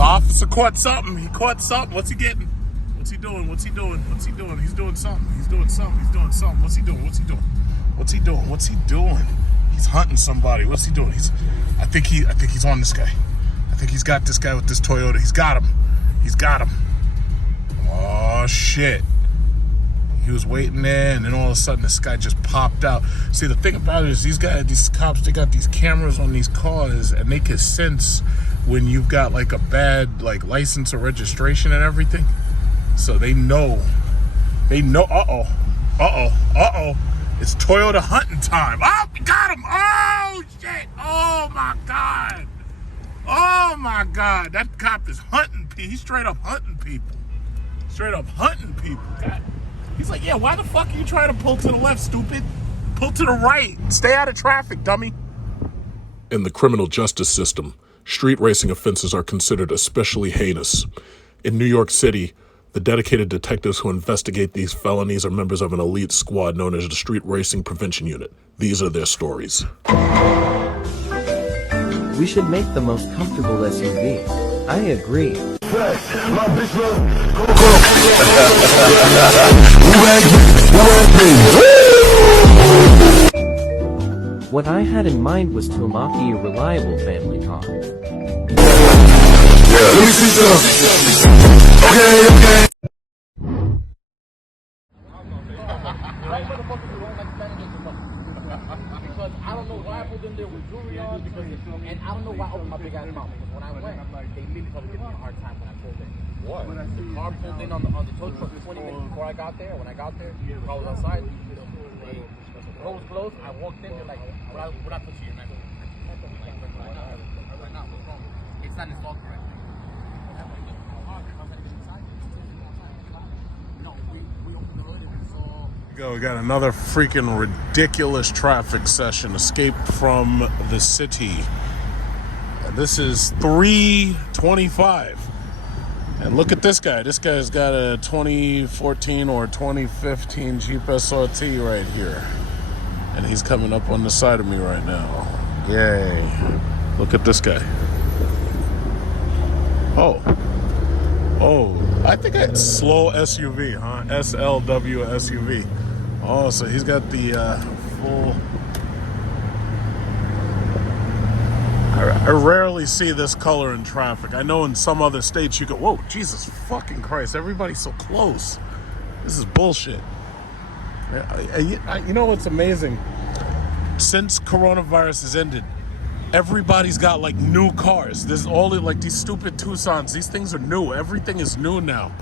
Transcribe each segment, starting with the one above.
The officer caught something. He caught something. What's he getting? What's he doing? What's he doing? What's he doing? He's doing something. He's doing something. He's doing something. What's he doing? What's he doing? What's he doing? What's he doing? He's hunting somebody. What's he doing? I think he's on this guy. I think he's got this guy with this Toyota. He's got him. He's got him. Oh shit. He was waiting there, and then all of a sudden this guy just popped out. See, the thing about it is these cops, they got these cameras on these cars, and they can sense when you've got like a bad like license or registration and everything. So they know. Uh-oh. It's Toyota hunting time. Oh, we got him. Oh, shit. Oh, my God. Oh, my God. That cop is hunting people. He's straight up hunting people. Straight up hunting people. God. He's like, yeah, why the fuck are you trying to pull to the left, stupid? Pull to the right. Stay out of traffic, dummy. In the criminal justice system, street racing offenses are considered especially heinous. In New York City, the dedicated detectives who investigate these felonies are members of an elite squad known as the Street Racing Prevention Unit. These are their stories. We should make the most comfortable SUV. I agree. What I had in mind was to unlock a reliable family car. Let me see some. Okay. Because I don't know why I put them there with jewelry on, and I don't know why I opened my big ass mouth. Because when I went, they immediately started giving me a hard time when I pulled in. What? The car pulled in on the tow truck 20 minutes before I got there. When I got there, the car was outside. The door was closed. I walked in. They're like, "What I put you in?" I was like, "No, what's wrong? It's not installed correctly." No, we opened the hood and we saw. We got another freaking ridiculous traffic session. Escape from the city. And this is 3:25. And look at this guy. This guy's got a 2014 or 2015 Jeep SRT right here. And he's coming up on the side of me right now. Yay. Look at this guy. Oh, I think it's slow SUV, huh? SLW SUV. Oh, so he's got the full... I rarely see this color in traffic. I know in some other states you go, whoa, Jesus fucking Christ, everybody's so close. This is bullshit. You know what's amazing? Since coronavirus has ended, everybody's got like new cars. There's all like these stupid Tucsons. These things are new. Everything is new now.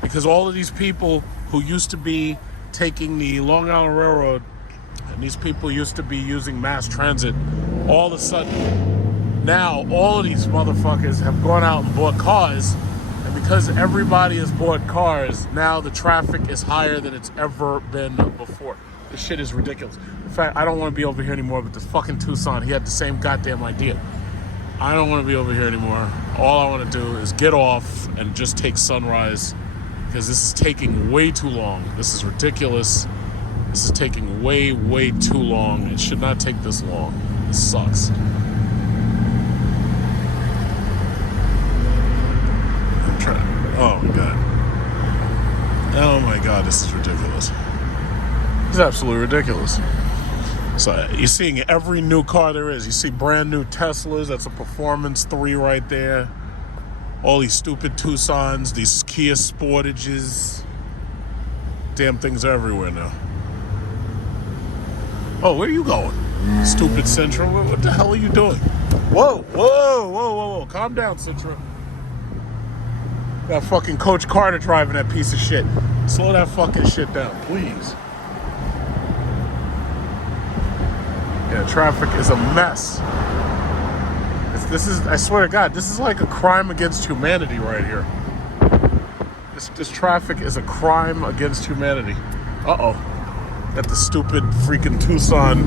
Because all of these people who used to be taking the Long Island Railroad, and these people used to be using mass transit, all of a sudden, now all of these motherfuckers have gone out and bought cars. And because everybody has bought cars, now the traffic is higher than it's ever been before. This shit is ridiculous. In fact, I don't want to be over here anymore with this fucking Tucson. He had the same goddamn idea. I don't want to be over here anymore. All I want to do is get off and just take Sunrise, because this is taking way too long. This is ridiculous. This is taking way, way too long. It should not take this long. This sucks. Oh my god. Oh my god, this is ridiculous. It's absolutely ridiculous. So you're seeing every new car there is. You see brand new Teslas. That's a Performance 3 right there. All these stupid Tucsons, these Kia Sportages. Damn things are everywhere now. Oh, where are you going? Stupid Sentra. What the hell are you doing? Whoa. Calm down, Sentra. Got fucking Coach Carter driving that piece of shit. Slow that fucking shit down, please. Yeah, traffic is a mess. This is, I swear to God, this is like a crime against humanity right here. This traffic is a crime against humanity. Uh-oh. Got the stupid freaking Tucson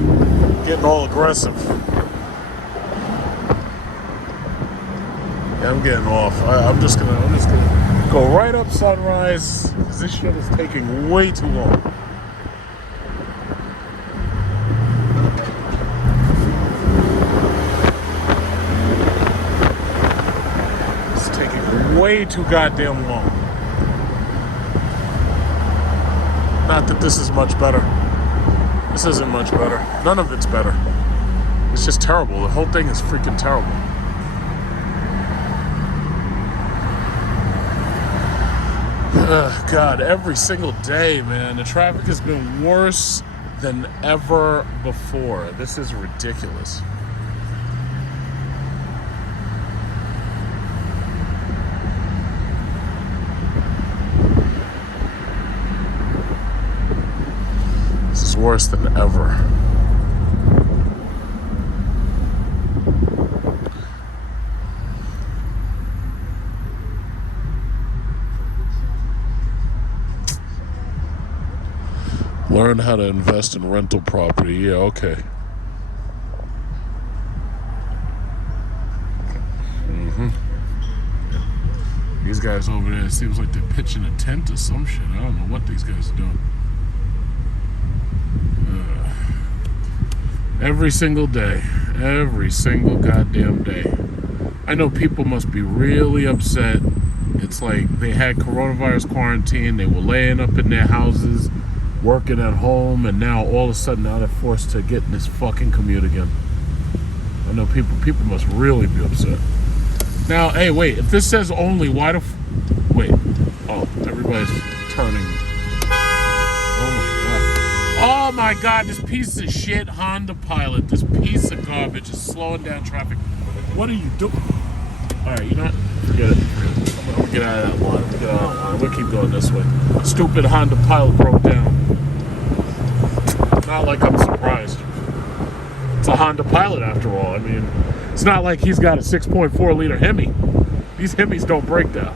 getting all aggressive. Yeah, I'm getting off. I'm just gonna go right up Sunrise, because this shit is taking way too long. taking way too goddamn long. Not that this is much better. This isn't much better. None of it's better. It's just terrible. The whole thing is freaking terrible. God, every single day, man. The traffic has been worse than ever before. This is ridiculous. This is worse than ever. Learn how to invest in rental property. Yeah, okay. These guys over there, it seems like they're pitching a tent or some shit. I don't know what these guys are doing. Every single day. Every single goddamn day. I know people must be really upset. It's like they had coronavirus quarantine. They were laying up in their houses, working at home, and now all of a sudden now they're forced to get in this fucking commute again. I know people must really be upset. Now, hey, wait, if this says only, why the wait. Oh, everybody's turning. Oh my god, this piece of shit Honda Pilot, this piece of garbage is slowing down traffic. What are you doing? Alright, you know what? Forget it. I'm gonna get out of that line. We'll keep going this way. Stupid Honda Pilot broke down. Not like I'm surprised. It's a Honda Pilot after all. I mean, it's not like he's got a 6.4 liter Hemi. These Hemis don't break down.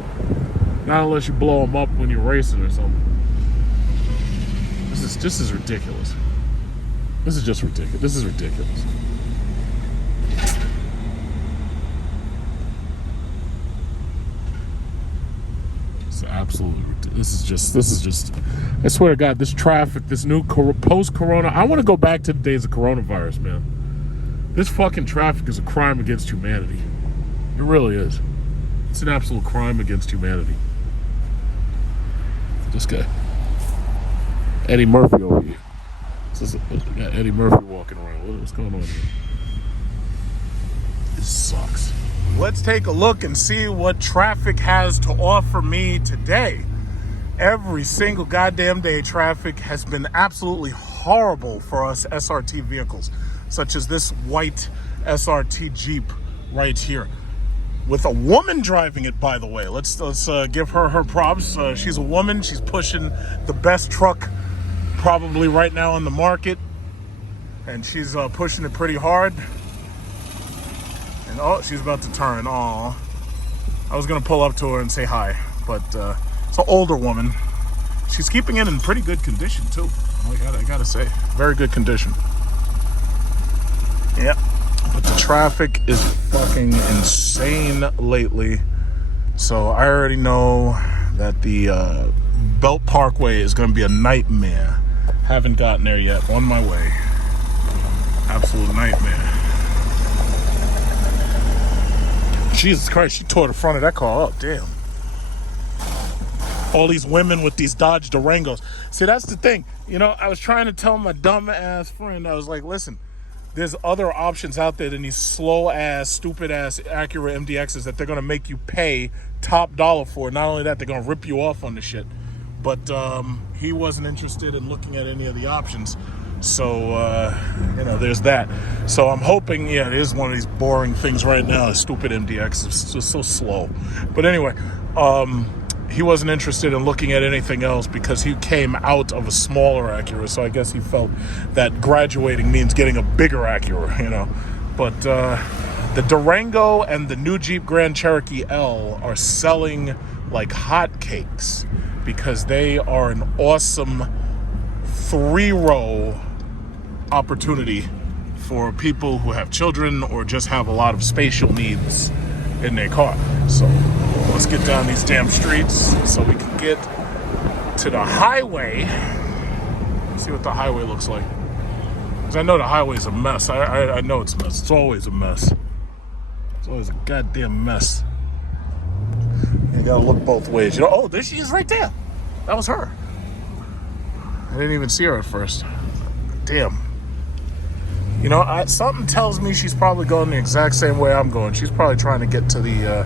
Not unless you blow them up when you're racing or something. This is ridiculous. This is just ridiculous. This is ridiculous. It's absolutely ridiculous. This is just, I swear to God, this traffic, this new post-corona, I want to go back to the days of coronavirus, man. This fucking traffic is a crime against humanity. It really is. It's an absolute crime against humanity. This guy. Eddie Murphy over here. Got Eddie Murphy walking around. What's going on here? This sucks. Let's take a look and see what traffic has to offer me today. Every single goddamn day, traffic has been absolutely horrible for us SRT vehicles, such as this white SRT Jeep right here. With a woman driving it, by the way. Let's give her props. She's a woman. She's pushing the best truck probably right now on the market, and she's pushing it pretty hard. And oh, she's about to turn. Aw, I was gonna pull up to her and say hi, but it's an older woman. She's keeping it in pretty good condition too. I gotta say, very good condition. Yeah, but the traffic is fucking insane lately. So I already know that the Belt Parkway is gonna be a nightmare. Haven't gotten there yet. On my way. Absolute nightmare. Jesus Christ, she tore the front of that car up. Damn. All these women with these Dodge Durangos. See, that's the thing. You know, I was trying to tell my dumb ass friend, I was like, listen, there's other options out there than these slow ass, stupid ass Acura MDXs that they're gonna make you pay top dollar for. Not only that, they're gonna rip you off on the shit. But he wasn't interested in looking at any of the options. So, you know, there's that. So I'm hoping, yeah, it is one of these boring things right now. Stupid MDX is just so slow. But anyway, he wasn't interested in looking at anything else because he came out of a smaller Acura. So I guess he felt that graduating means getting a bigger Acura, you know. But the Durango and the new Jeep Grand Cherokee L are selling like hotcakes, because they are an awesome 3-row opportunity for people who have children or just have a lot of spatial needs in their car. So let's get down these damn streets so we can get to the highway. Let's see what the highway looks like. Because I know the highway's a mess. I know it's a mess. It's always a mess. It's always a goddamn mess. You gotta look both ways. You know, oh, there she is right there. That was her. I didn't even see her at first. Damn. You know, something tells me she's probably going the exact same way I'm going. She's probably trying to get to the,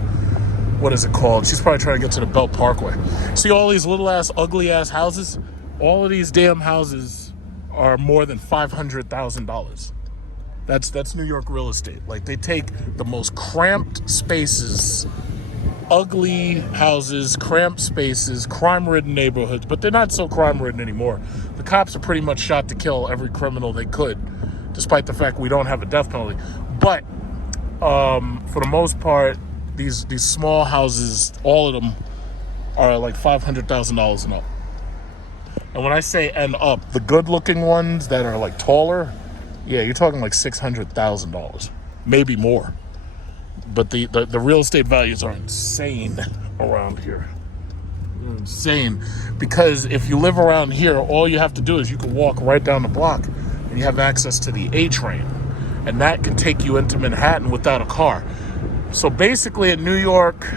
what is it called? She's probably trying to get to the Belt Parkway. See all these little ass, ugly ass houses? All of these damn houses are more than $500,000. That's New York real estate. Like, they take the most cramped spaces, ugly houses, cramped spaces, crime-ridden neighborhoods, but they're not so crime-ridden anymore. The cops are pretty much shot to kill every criminal they could, despite the fact we don't have a death penalty. But for the most part, these small houses, all of them are like $500,000 and up. And when I say and up, the good-looking ones that are like taller, yeah, you're talking like $600,000, maybe more. But the real estate values are insane around here. They're insane. Because if you live around here, all you have to do is you can walk right down the block and you have access to the A train. And that can take you into Manhattan without a car. So basically in New York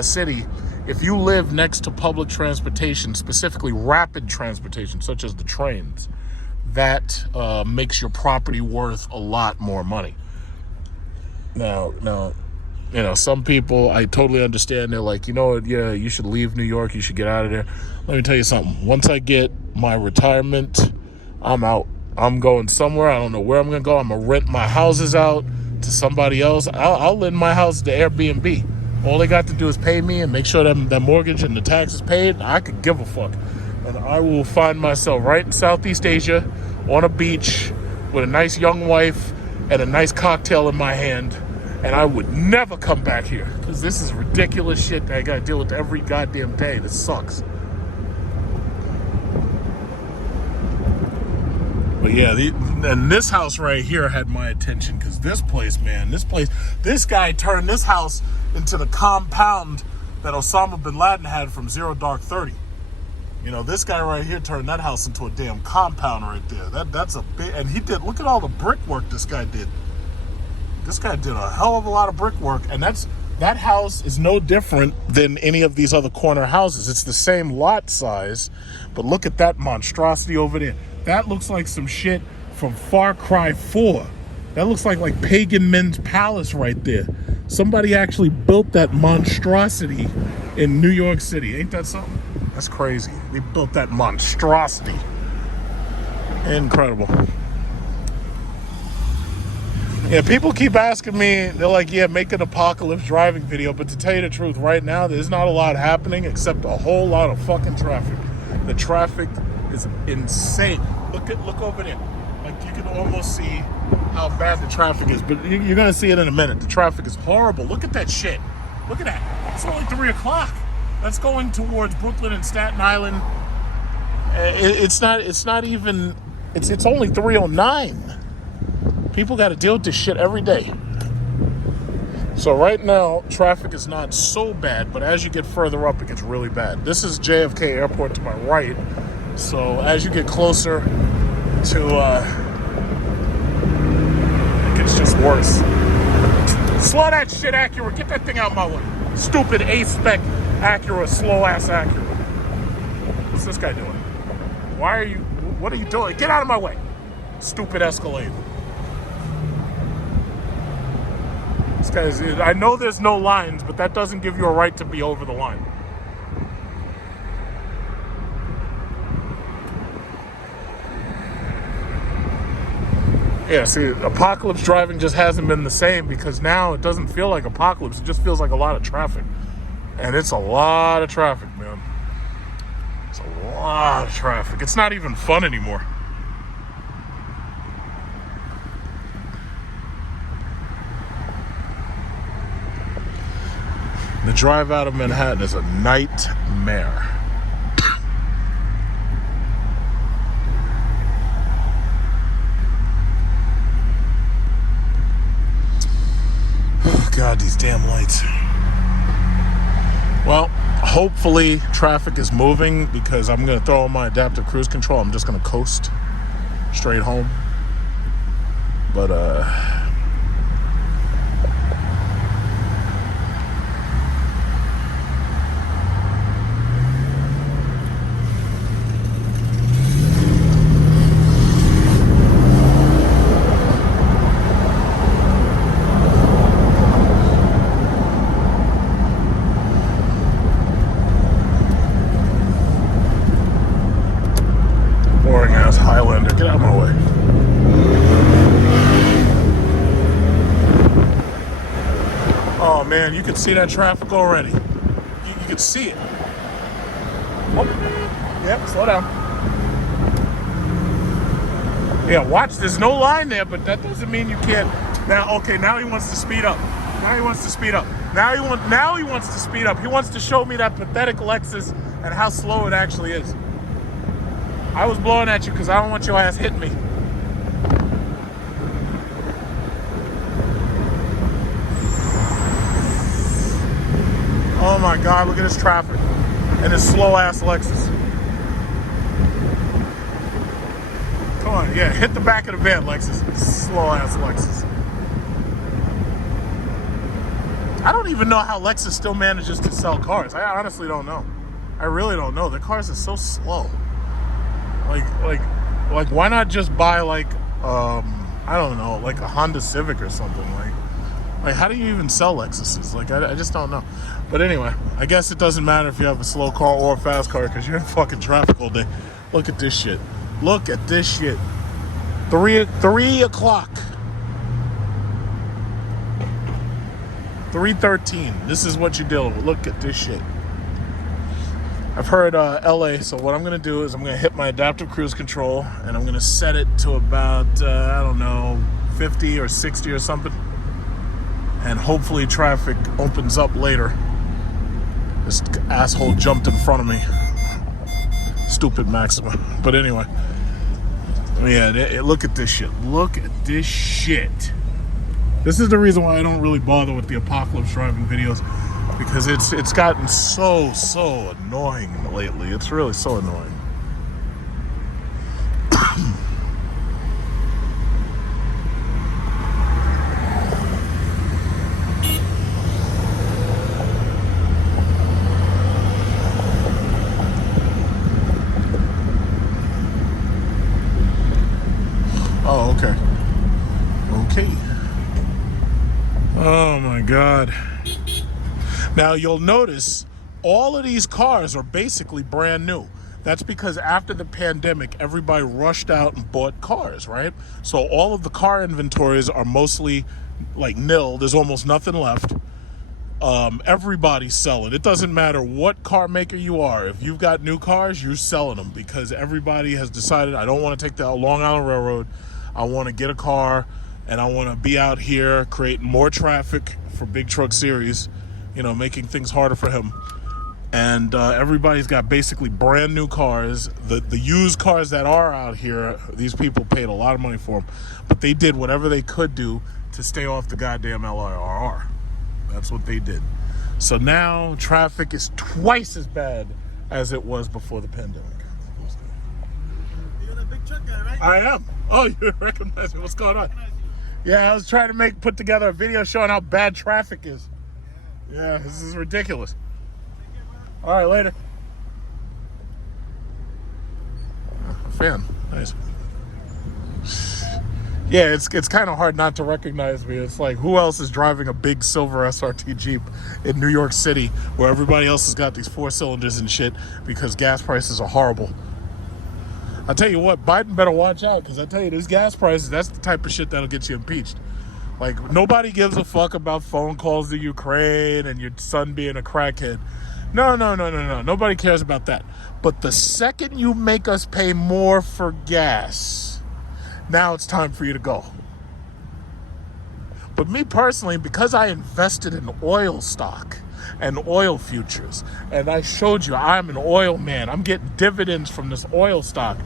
City, if you live next to public transportation, specifically rapid transportation, such as the trains, that makes your property worth a lot more money. Now, you know, some people, I totally understand. They're like, you know what, yeah, you should leave New York. You should get out of there. Let me tell you something. Once I get my retirement, I'm out. I'm going somewhere. I don't know where I'm going to go. I'm going to rent my houses out to somebody else. I'll lend my house to Airbnb. All they got to do is pay me and make sure that mortgage and the taxes paid. I could give a fuck. And I will find myself right in Southeast Asia on a beach with a nice young wife and a nice cocktail in my hand. And I would never come back here because this is ridiculous shit that I got to deal with every goddamn day. This sucks. But yeah, and this house right here had my attention because this place, man, this guy turned this house into the compound that Osama bin Laden had from Zero Dark 30. You know, this guy right here turned that house into a damn compound right there. That's a big, and he did, look at all the brickwork this guy did. This guy did a hell of a lot of brickwork, and that house is no different than any of these other corner houses. It's the same lot size, but look at that monstrosity over there. That looks like some shit from Far Cry 4. That looks like Pagan Men's Palace right there. Somebody actually built that monstrosity in New York City. Ain't that something? That's crazy. They built that monstrosity. Incredible. Yeah, people keep asking me, they're like, yeah, make an apocalypse driving video. But to tell you the truth, right now, there's not a lot happening except a whole lot of fucking traffic. The traffic is insane. Look over there. Like, you can almost see how bad the traffic is. But you're going to see it in a minute. The traffic is horrible. Look at that shit. Look at that. It's only 3 o'clock. That's going towards Brooklyn and Staten Island. It's only 3:09. People got to deal with this shit every day. So right now, traffic is not so bad, but as you get further up, it gets really bad. This is JFK Airport to my right. So as you get closer to, it gets just worse. Slow that shit, Acura. Get that thing out my way. Stupid A-spec Acura, slow-ass Acura. What's this guy doing? What are you doing? Get out of my way. Stupid Escalade. This guy's, I know there's no lines, but that doesn't give you a right to be over the line. Yeah, see, apocalypse driving just hasn't been the same because now it doesn't feel like apocalypse. It just feels like a lot of traffic. And it's a lot of traffic, man. It's a lot of traffic. It's not even fun anymore. The drive out of Manhattan is a nightmare. Oh, God, these damn lights. Well, hopefully traffic is moving because I'm going to throw on my adaptive cruise control. I'm just going to coast straight home. But, can see that traffic already. You can see it. Oh, yep, slow down. Yeah, watch. There's no line there, but that doesn't mean you can't. Now, okay, now he wants to speed up. Now he wants to speed up. Now he wants to speed up. He wants to show me that pathetic Lexus and how slow it actually is. I was blowing at you because I don't want your ass hitting me. Oh my God, look at this traffic and this slow ass Lexus. Come on, yeah, hit the back of the van, Lexus. Slow ass Lexus. I don't even know how Lexus still manages to sell cars. I honestly don't know. I really don't know. Their cars are so slow. Like why not just buy like I don't know, like a Honda Civic or something? Like how do you even sell Lexuses? Like I just don't know. But anyway, I guess it doesn't matter if you have a slow car or a fast car because you're in fucking traffic all day. Look at this shit. Look at this shit. 3 o'clock. 3:13. This is what you're dealing with. Look at this shit. I've heard LA, so what I'm going to do is I'm going to hit my adaptive cruise control and I'm going to set it to about, I don't know, 50 or 60 or something. And hopefully traffic opens up later. This asshole jumped in front of me. Stupid Maxima. But anyway. Yeah, look at this shit. Look at this shit. This is the reason why I don't really bother with the apocalypse driving videos, because it's gotten so annoying lately. It's really so annoying. Oh, okay. Okay. Oh my God. Now you'll notice all of these cars are basically brand new. That's because after the pandemic, everybody rushed out and bought cars, right? So all of the car inventories are mostly like nil. There's almost nothing left. Everybody's selling. It doesn't matter what car maker you are. If you've got new cars, you're selling them because everybody has decided, I don't want to take the Long Island Railroad. I want to get a car and I want to be out here creating more traffic for Big Truck Series, you know, making things harder for him. And everybody's got basically brand new cars. The used cars that are out here, these people paid a lot of money for them, but they did whatever they could do to stay off the goddamn LIRR. That's what they did. So now traffic is twice as bad as it was before the pandemic. You're the big truck guy, right? I am. Oh, you recognize me. What's going on? Yeah, I was trying to put together a video showing how bad traffic is. Yeah, this is ridiculous. All right, later. Fan, nice. Yeah, it's kind of hard not to recognize me. It's like, who else is driving a big silver SRT Jeep in New York City where everybody else has got these 4 cylinders and shit because gas prices are horrible? I'll tell you what, Biden better watch out, because I tell you, these gas prices, that's the type of shit that'll get you impeached. Like, nobody gives a fuck about phone calls to Ukraine and your son being a crackhead. No. Nobody cares about that. But the second you make us pay more for gas, now it's time for you to go. But me personally, because I invested in oil stock and oil futures, and I showed you I'm an oil man, I'm getting dividends from this oil stock.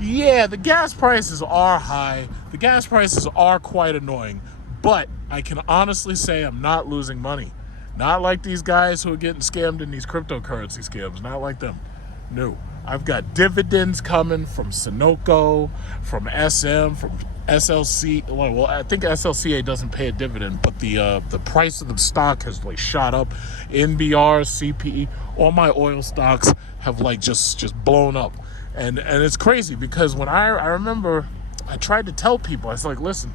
Yeah, the gas prices are high. The gas prices are quite annoying. But I can honestly say I'm not losing money. Not like these guys who are getting scammed in these cryptocurrency scams. Not like them. No. I've got dividends coming from Sunoco, from SM, from SLC. Well, I think SLCA doesn't pay a dividend, but the price of the stock has like shot up. NBR, CPE, all my oil stocks have like just blown up. And it's crazy because when I remember I tried to tell people, I was like, listen,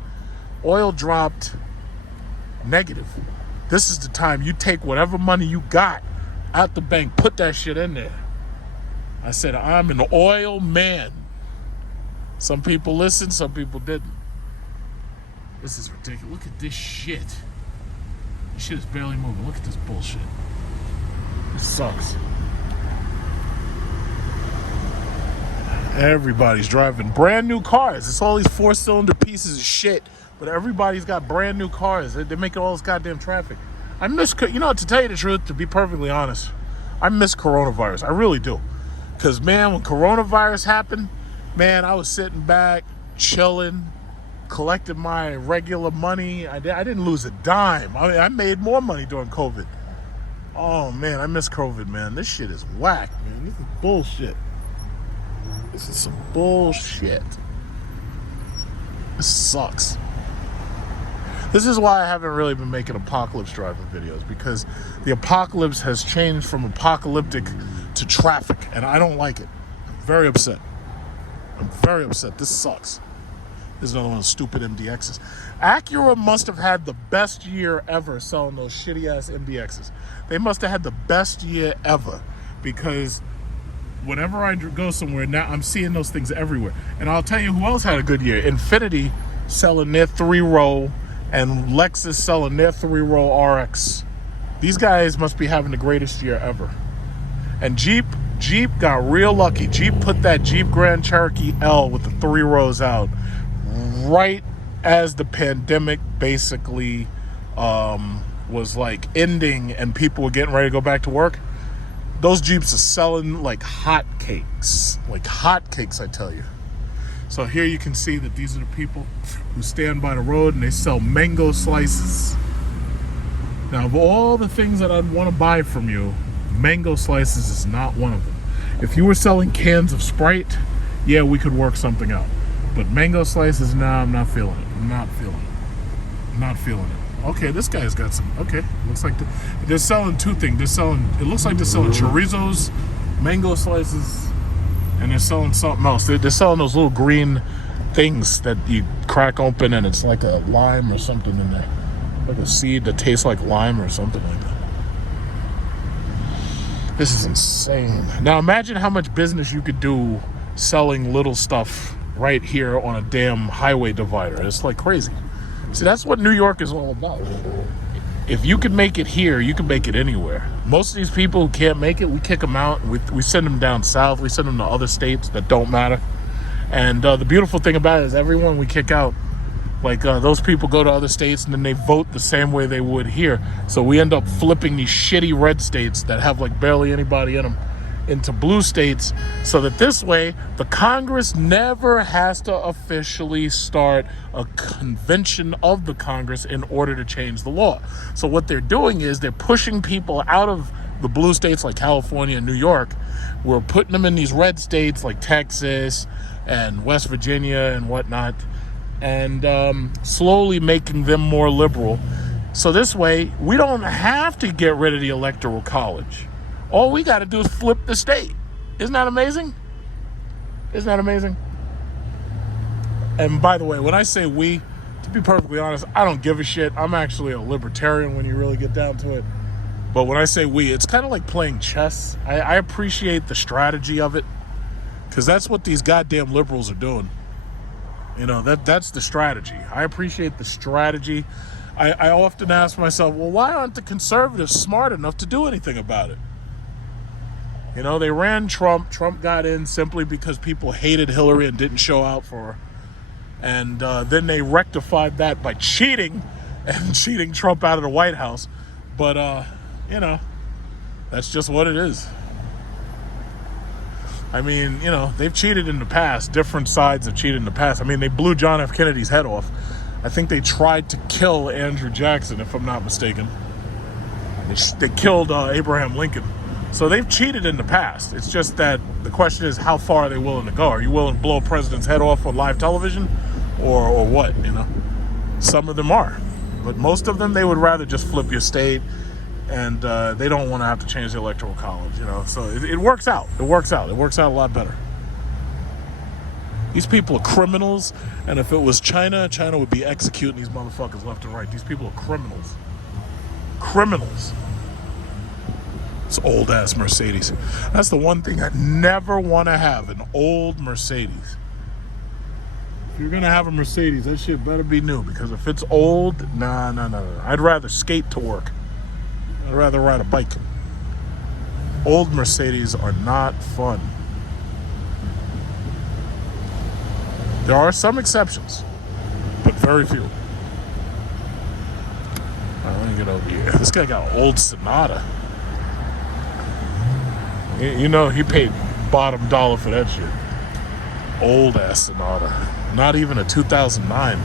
oil dropped negative. This is the time you take whatever money you got out the bank, put that shit in there. I said, I'm an oil man. Some people listened, some people didn't. This is ridiculous. Look at this shit. This Shit is barely moving. Look at this bullshit. This sucks. Everybody's driving brand new cars. It's all these 4-cylinder pieces of shit, but everybody's got brand new cars. They're making all this goddamn traffic. I miss, you know, to tell you the truth, to be perfectly honest, I miss coronavirus. I really do. Because, man, when coronavirus happened, man, I was sitting back, chilling, collected my regular money. I didn't lose a dime. I mean, I made more money during COVID. Oh, man, I miss COVID, man. This shit is whack, man. This is bullshit. This is some bullshit. This sucks. This is why I haven't really been making apocalypse driving videos, because the apocalypse has changed from apocalyptic to traffic, and I don't like it. I'm very upset. I'm very upset. This sucks. This is another one of the stupid MDXs. Acura must have had the best year ever selling those shitty-ass MDXs. They must have had the best year ever, because whenever I go somewhere, now I'm seeing those things everywhere. And I'll tell you who else had a good year. Infiniti selling their 3-row, and Lexus selling their 3-row RX. These guys must be having the greatest year ever. And Jeep got real lucky. Jeep put that Jeep Grand Cherokee L with the 3 rows out right as the pandemic basically was like ending and people were getting ready to go back to work. Those Jeeps are selling like hotcakes. Like hotcakes, I tell you. So here you can see that these are the people who stand by the road and they sell mango slices. Now, of all the things that I'd want to buy from you, mango slices is not one of them. If you were selling cans of Sprite, yeah, we could work something out. But mango slices, nah, I'm not feeling it. I'm not feeling it. I'm not feeling it. Okay, this guy's got some. Okay, looks like they're selling two things. It looks like they're selling chorizos, mango slices, and they're selling something else. They're selling those little green things that you crack open and it's like a lime or something in there. Like a seed that tastes like lime or something like that. This is insane. Now imagine how much business you could do selling little stuff right here on a damn highway divider. It's like crazy. See, that's what New York is all about. If you can make it here, you can make it anywhere. Most of these people who can't make it, we kick them out. We send them down south. We send them to other states that don't matter. And the beautiful thing about it is everyone we kick out, like those people go to other states and then they vote the same way they would here. So we end up flipping these shitty red states that have like barely anybody in them into blue states, so that this way the Congress never has to officially start a convention of the Congress in order to change the law. So what they're doing is they're pushing people out of the blue states like California and New York. We're putting them in these red states like Texas and West Virginia and whatnot, and slowly making them more liberal. So this way we don't have to get rid of the Electoral College. All we got to do is flip the state. Isn't that amazing? Isn't that amazing? And by the way, when I say we, to be perfectly honest, I don't give a shit. I'm actually a libertarian when you really get down to it. But when I say we, it's kind of like playing chess. I appreciate the strategy of it, because that's what these goddamn liberals are doing. You know, that's the strategy. I appreciate the strategy. I often ask myself, well, why aren't the conservatives smart enough to do anything about it? You know, they ran Trump. Trump got in simply because people hated Hillary and didn't show out for her. And then they rectified that by cheating and cheating Trump out of the White House. But, you know, that's just what it is. I mean, you know, they've cheated in the past. Different sides have cheated in the past. I mean, they blew John F. Kennedy's head off. I think they tried to kill Andrew Jackson, if I'm not mistaken. They killed Abraham Lincoln. So they've cheated in the past. It's just that the question is, how far are they willing to go? Are you willing to blow a president's head off on live television or what, you know? Some of them are. But most of them, they would rather just flip your state, and they don't want to have to change the Electoral College, you know? So it works out. It works out. It works out a lot better. These people are criminals, and if it was China, China would be executing these motherfuckers left and right. These people are criminals. Criminals. It's old-ass Mercedes. That's the one thing I never want to have, an old Mercedes. If you're gonna have a Mercedes, that shit better be new, because if it's old, nah. I'd rather skate to work. I'd rather ride a bike. Old Mercedes are not fun. There are some exceptions, but very few. All right, let me get over here. This guy got an old Sonata. You know, he paid bottom dollar for that shit. Old ass Sonata. Not even a 2009.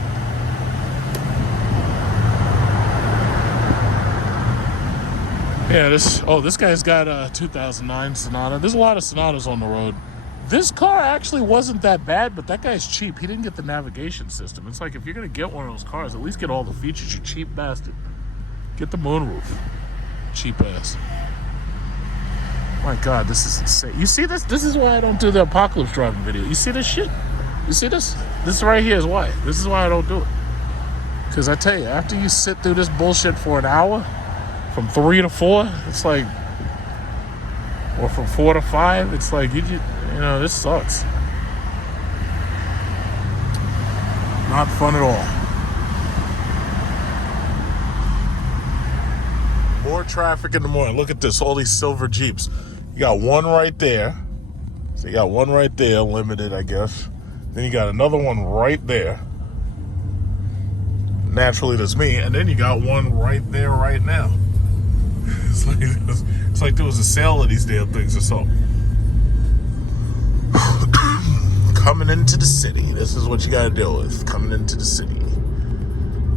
Yeah, this guy's got a 2009 Sonata. There's a lot of Sonatas on the road. This car actually wasn't that bad, but that guy's cheap. He didn't get the navigation system. It's like, if you're gonna get one of those cars, at least get all the features, you cheap bastard. Get the moonroof. Cheap ass. My God, this is insane. You see this? This is why I don't do the apocalypse driving video. You see this shit? You see this? This right here is why. This is why I don't do it. Because I tell you, after you sit through this bullshit for an hour, from 3 to 4, it's like, or from 4 to 5, it's like, you know, this sucks. Not fun at all. More traffic in the morning. Look at this, all these silver Jeeps. You got one right there. So you got one right there, limited, I guess. Then you got another one right there. Naturally, that's me. And then you got one right there right now. It's like there was a sale of these damn things or something. Coming into the city. This is what you gotta deal with. Coming into the city.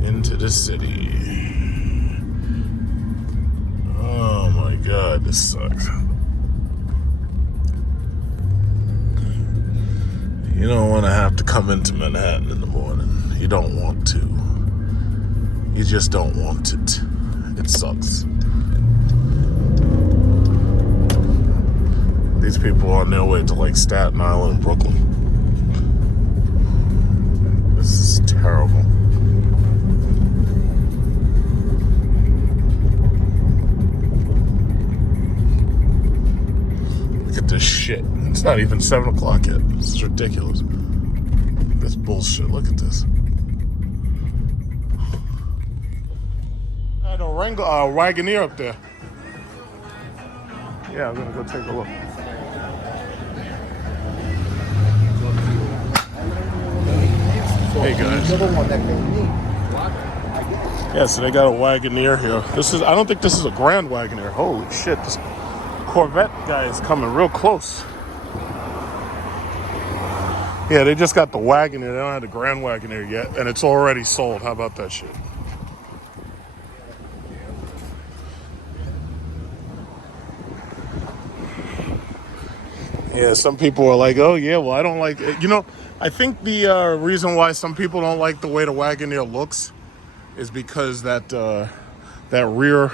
Into the city. Oh my God, this sucks. You don't want to have to come into Manhattan in the morning. You don't want to. You just don't want it. It sucks. These people are on their way to like Staten Island, Brooklyn. This is terrible. Look at this shit. It's not even 7 o'clock yet. This is ridiculous. This bullshit. Look at this. I had a Wagoneer up there. Yeah, I'm gonna go take a look. Hey guys. Yeah, so they got a Wagoneer here. I don't think this is a Grand Wagoneer. Holy shit, this Corvette guy is coming real close. Yeah, they just got the Wagoneer. They don't have the Grand Wagoneer yet, and it's already sold. How about that shit? Yeah, some people are like, oh yeah, well, I don't like it. You know, I think the reason why some people don't like the way the Wagoneer looks is because that rear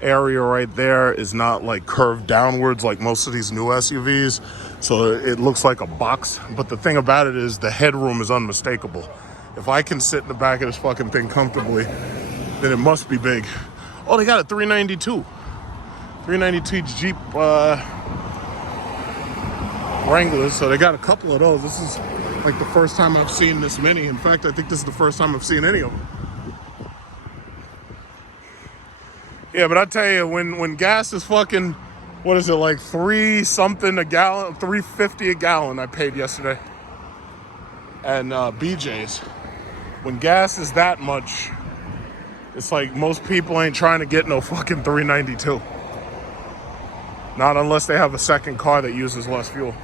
area right there is not like curved downwards like most of these new SUVs. So it looks like a box. But the thing about it is the headroom is unmistakable. If I can sit in the back of this fucking thing comfortably, then it must be big. Oh, they got a 392. 392 Jeep Wranglers. So they got a couple of those. This is like the first time I've seen this many. In fact, I think this is the first time I've seen any of them. Yeah, but I tell you, when gas is fucking, what is it, like $3 something a gallon, $3.50 a gallon I paid yesterday. And BJ's. When gas is that much, it's like most people ain't trying to get no fucking 392. Not unless they have a second car that uses less fuel.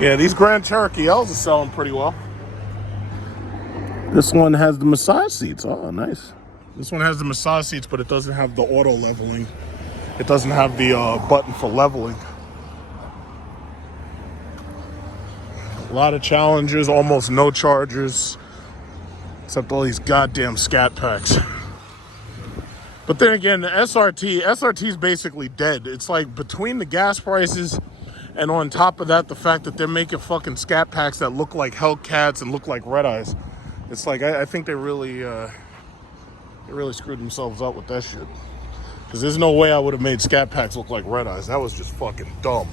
Yeah, these Grand Cherokee L's are selling pretty well. This one has the massage seats. Oh, nice. This one has the massage seats, but it doesn't have the auto leveling. It doesn't have the button for leveling. A lot of Challengers, almost no Chargers, except all these goddamn scat packs. But then again, the SRT is basically dead. It's like between the gas prices and on top of that, the fact that they're making fucking scat packs that look like Hellcats and look like Red Eyes. It's like, I think they really screwed themselves up with that shit. Because there's no way I would have made Scat Packs look like Red Eyes. That was just fucking dumb.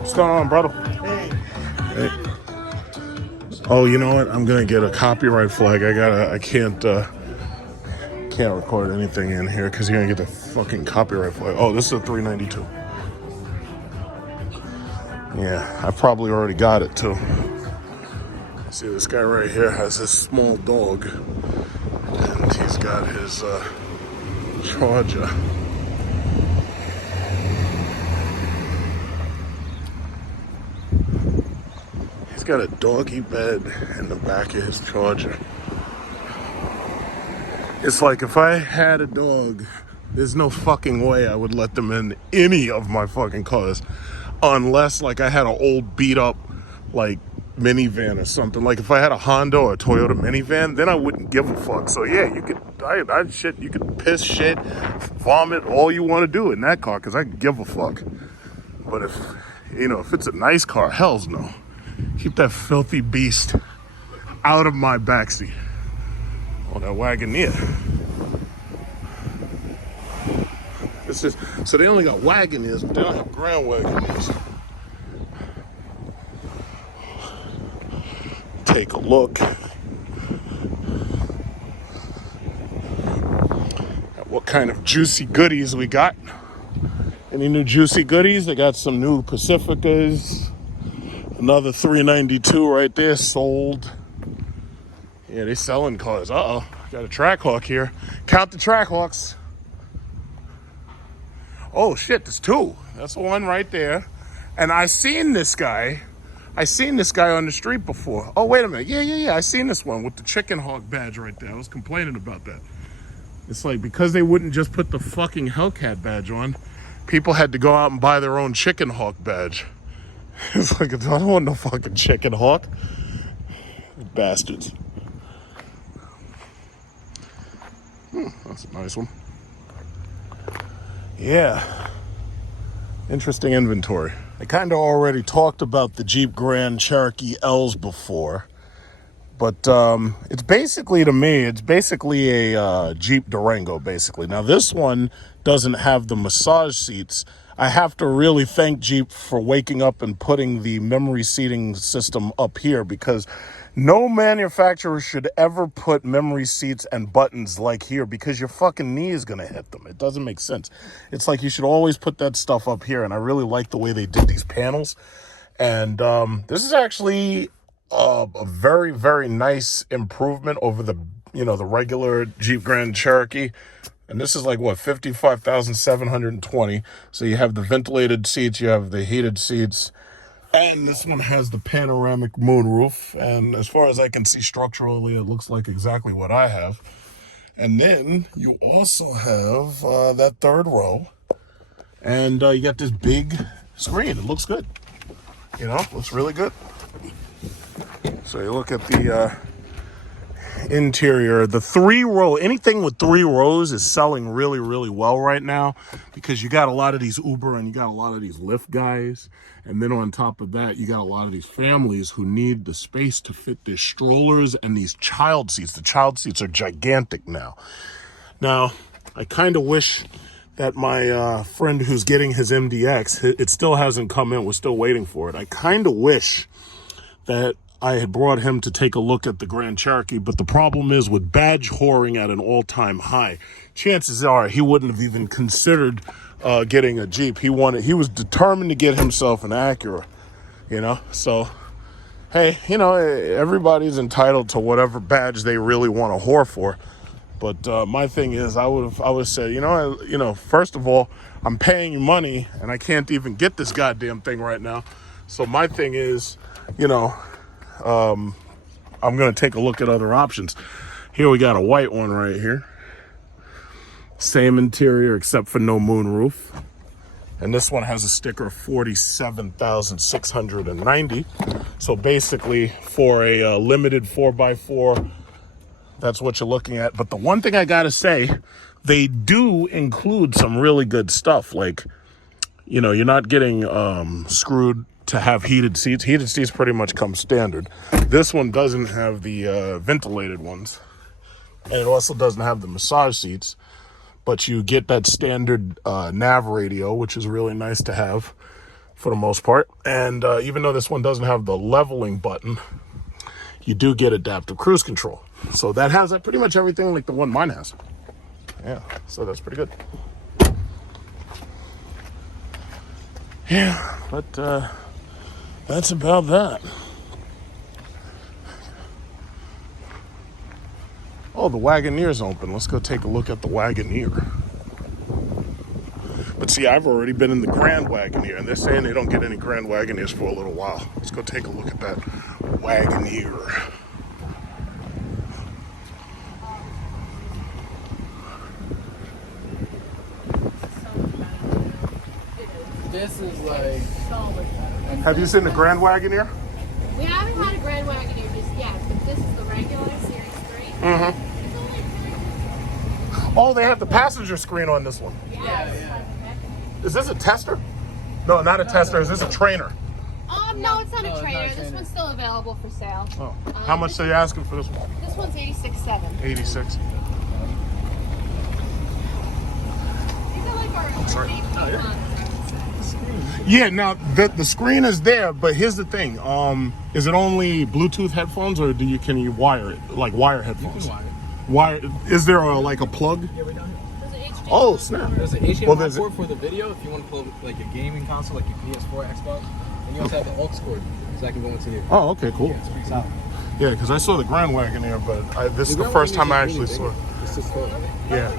What's going on, brother? Hey. Oh, you know what? I'm gonna get a copyright flag. I can't record anything in here because you're gonna get the fucking copyright flag. Oh, this is a 392. Yeah, I probably already got it too. See, this guy right here has this small dog, and he's got his charger. He's got a doggy bed in the back of his charger. It's like if I had a dog, there's no fucking way I would let them in any of my fucking cars. Unless like I had an old beat up like minivan or something. Like if I had a Honda or a Toyota minivan, then I wouldn't give a fuck. So yeah, you could you could piss, shit, vomit, all you want to do in that car because I could give a fuck. But if it's a nice car, hell's no. Keep that filthy beast out of my backseat. Oh, that Wagoneer. So they only got Wagoneers, but they don't have Grand Wagoneers. Take a look at what kind of juicy goodies we got. Any new juicy goodies? They got some new Pacificas. Another 392 right there, sold. Yeah, they selling cars. Uh-oh, got a Trackhawk here. Count the Trackhawks. Oh shit, there's two. That's the one right there. And I seen this guy on the street before. Oh, wait a minute. Yeah. I seen this one with the Chicken Hawk badge right there. I was complaining about that. It's like because they wouldn't just put the fucking Hellcat badge on, people had to go out and buy their own Chicken Hawk badge. It's like, I don't want no fucking Chicken Hawk. Bastards. That's a nice one. Yeah. Interesting inventory. I kind of already talked about the Jeep Grand Cherokee L's before. But it's basically, to me, a Jeep Durango, basically. Now, this one doesn't have the massage seats. I have to really thank Jeep for waking up and putting the memory seating system up here because no manufacturer should ever put memory seats and buttons like here because your fucking knee is going to hit them. It doesn't make sense. It's like you should always put that stuff up here, and I really like the way they did these panels. And this is actually a very, very nice improvement over the regular Jeep Grand Cherokee. And this is like, what, $55,720. So you have the ventilated seats, you have the heated seats, and this one has the panoramic moonroof. And as far as I can see structurally, it looks like exactly what I have. And then you also have that third row. And you got this big screen. It looks good. Looks really good. So you look at the interior, the 3-row, anything with 3 rows is selling really, really well right now because you got a lot of these Uber and you got a lot of these Lyft guys. And then on top of that, you got a lot of these families who need the space to fit their strollers and these child seats. The child seats are gigantic now. Now, I kind of wish that my friend who's getting his MDX, it still hasn't come in. We're still waiting for it. I kind of wish that I had brought him to take a look at the Grand Cherokee, but the problem is with badge whoring at an all-time high, chances are he wouldn't have even considered getting a Jeep. He was determined to get himself an Acura, So, hey, everybody's entitled to whatever badge they really want to whore for. But my thing is, I would have said, first of all, I'm paying you money and I can't even get this goddamn thing right now. So my thing is, I'm going to take a look at other options. Here we got a white one right here. Same interior except for no moonroof. And this one has a sticker of $47,690. So basically for a limited 4x4, that's what you're looking at. But the one thing I got to say they do include some really good stuff. Like, you know, you're not getting screwed to have heated seats. Heated seats pretty much come standard. This one doesn't have the ventilated ones. And it also doesn't have the massage seats. But you get that standard nav radio, which is really nice to have for the most part. And even though this one doesn't have the leveling button, you do get adaptive cruise control. So that has pretty much everything like the one mine has. Yeah, so that's pretty good. Yeah, but that's about that. Oh, the Wagoneer's open. Let's go take a look at the Wagoneer. But see, I've already been in the Grand Wagoneer, and they're saying they don't get any Grand Wagoneers for a little while. Let's go take a look at that Wagoneer. This is like. Have you seen the Grand Wagoneer? We haven't had a Grand Wagoneer just yet, but this is the regular Series 3. Mm-hmm. Oh, they have the passenger screen on this one. Yeah. Is this a tester? No, not a tester. Is this a trainer? No, it's not a trainer. This one's still available for sale. Oh. How much are you asking for this one? This one's 86.7. 86. These are like our Sorry. main icons. Yeah, now the screen is there, but here's the thing. Is it only Bluetooth headphones, or can you wire it, like wire headphones? You can wire it. Is there like a plug? Yeah, we done it. There's an HDMI. Oh, snap. There's an HDMI Well, port for the video if you want to pull like your gaming console, like your PS4, Xbox. And you also have the aux cord, so I can go into here. Oh, okay, cool. Yeah, it's pretty solid. Yeah, because I saw the Grand Wagoneer, but this is the Grand first time I Wagoneer is actually saw really it. big. It's just cool. Yeah.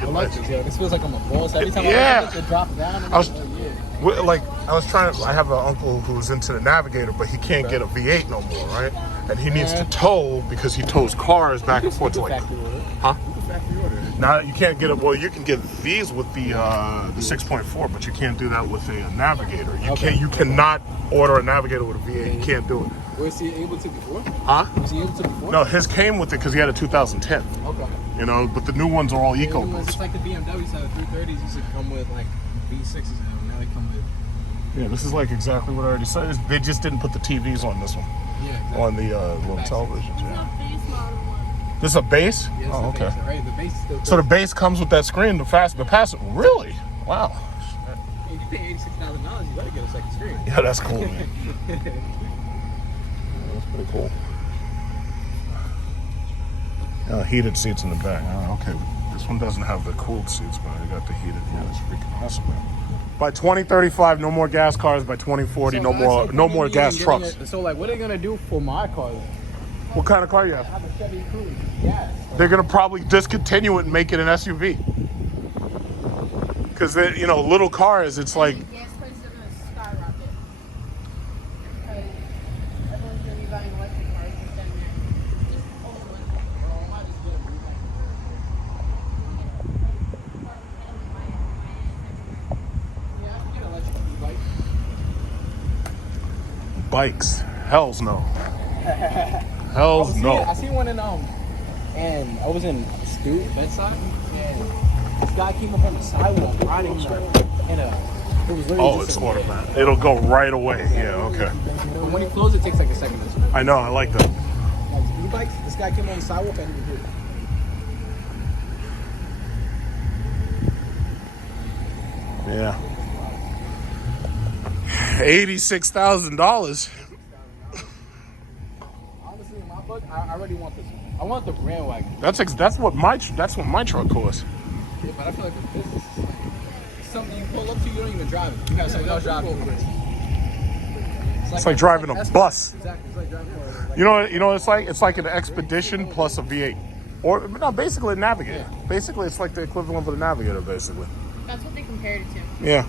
I like it. Yeah, this feels like I'm a boss. Every time Yeah. I it drop down. And I was- I'm like, yeah. Like, I have an uncle who's into the Navigator, but he can't get a V8 no more, right? And he needs to tow because he tows cars back and forth to like, Factory order. huh? You can factory order it. Now you can't get it. Well, you can get these with the 6.4, but you can't do that with a Navigator. You cannot order a Navigator with a V8. You can't do it. Was he able to before? Huh? Was he able to before? No, his came with it because he had a 2010. Okay. You know, but the new ones are all eco It's boost. like the BMWs had the 330s used to come with like V6s now. Now they come with. Yeah, this is like exactly what I already said. They just didn't put the TVs on this one, Yeah, exactly. on the little televisions. Yeah. Base model one. This is a base? Yeah, it's Oh, the okay. base, right? The base is still. So the base comes with that screen. The passive. Really? Wow. If you pay $86,000, you better get a second screen. Yeah, that's cool, man. That's pretty cool. Heated seats in the back. Oh, okay. This one doesn't have the cooled seats, but I got the heated. Yeah, that's freaking awesome, man. By 2035, no more gas cars. By 2040, So no more gas trucks. So like, what are they gonna do for my car? What kind of car you I have? have a Chevy Cruze. Yes. They're gonna probably discontinue it and make it an SUV. Because little cars, it's like Gas prices are going to skyrocket. Because everyone's going to be buying electric cars instead of just old ones. Yeah, I can get an electric e-bike. bikes. Hell's no. Hell's I no. seen one in and I was in Stu bedside, and this guy came up on the sidewalk riding in a. It was literally Oh, just it's a- automatic. It'll go right away. Yeah, okay. But when you close, it takes like a second. I know. I like that. Like e-bikes, this guy came on the sidewalk and he did. Yeah. $86,000. Honestly, in my book, I already want this one. I want the Grand Wagon. That's what my truck costs. Yeah, but I feel like the business is like something you pull up to, you don't even drive it. You got someone else driving it. It's like driving a bus. Exactly. It's like driving a You know what it's like? It's like an Expedition plus a V8. Or no, basically a Navigator. Basically, it's like the equivalent of a Navigator, basically. That's what they compared it to. Yeah.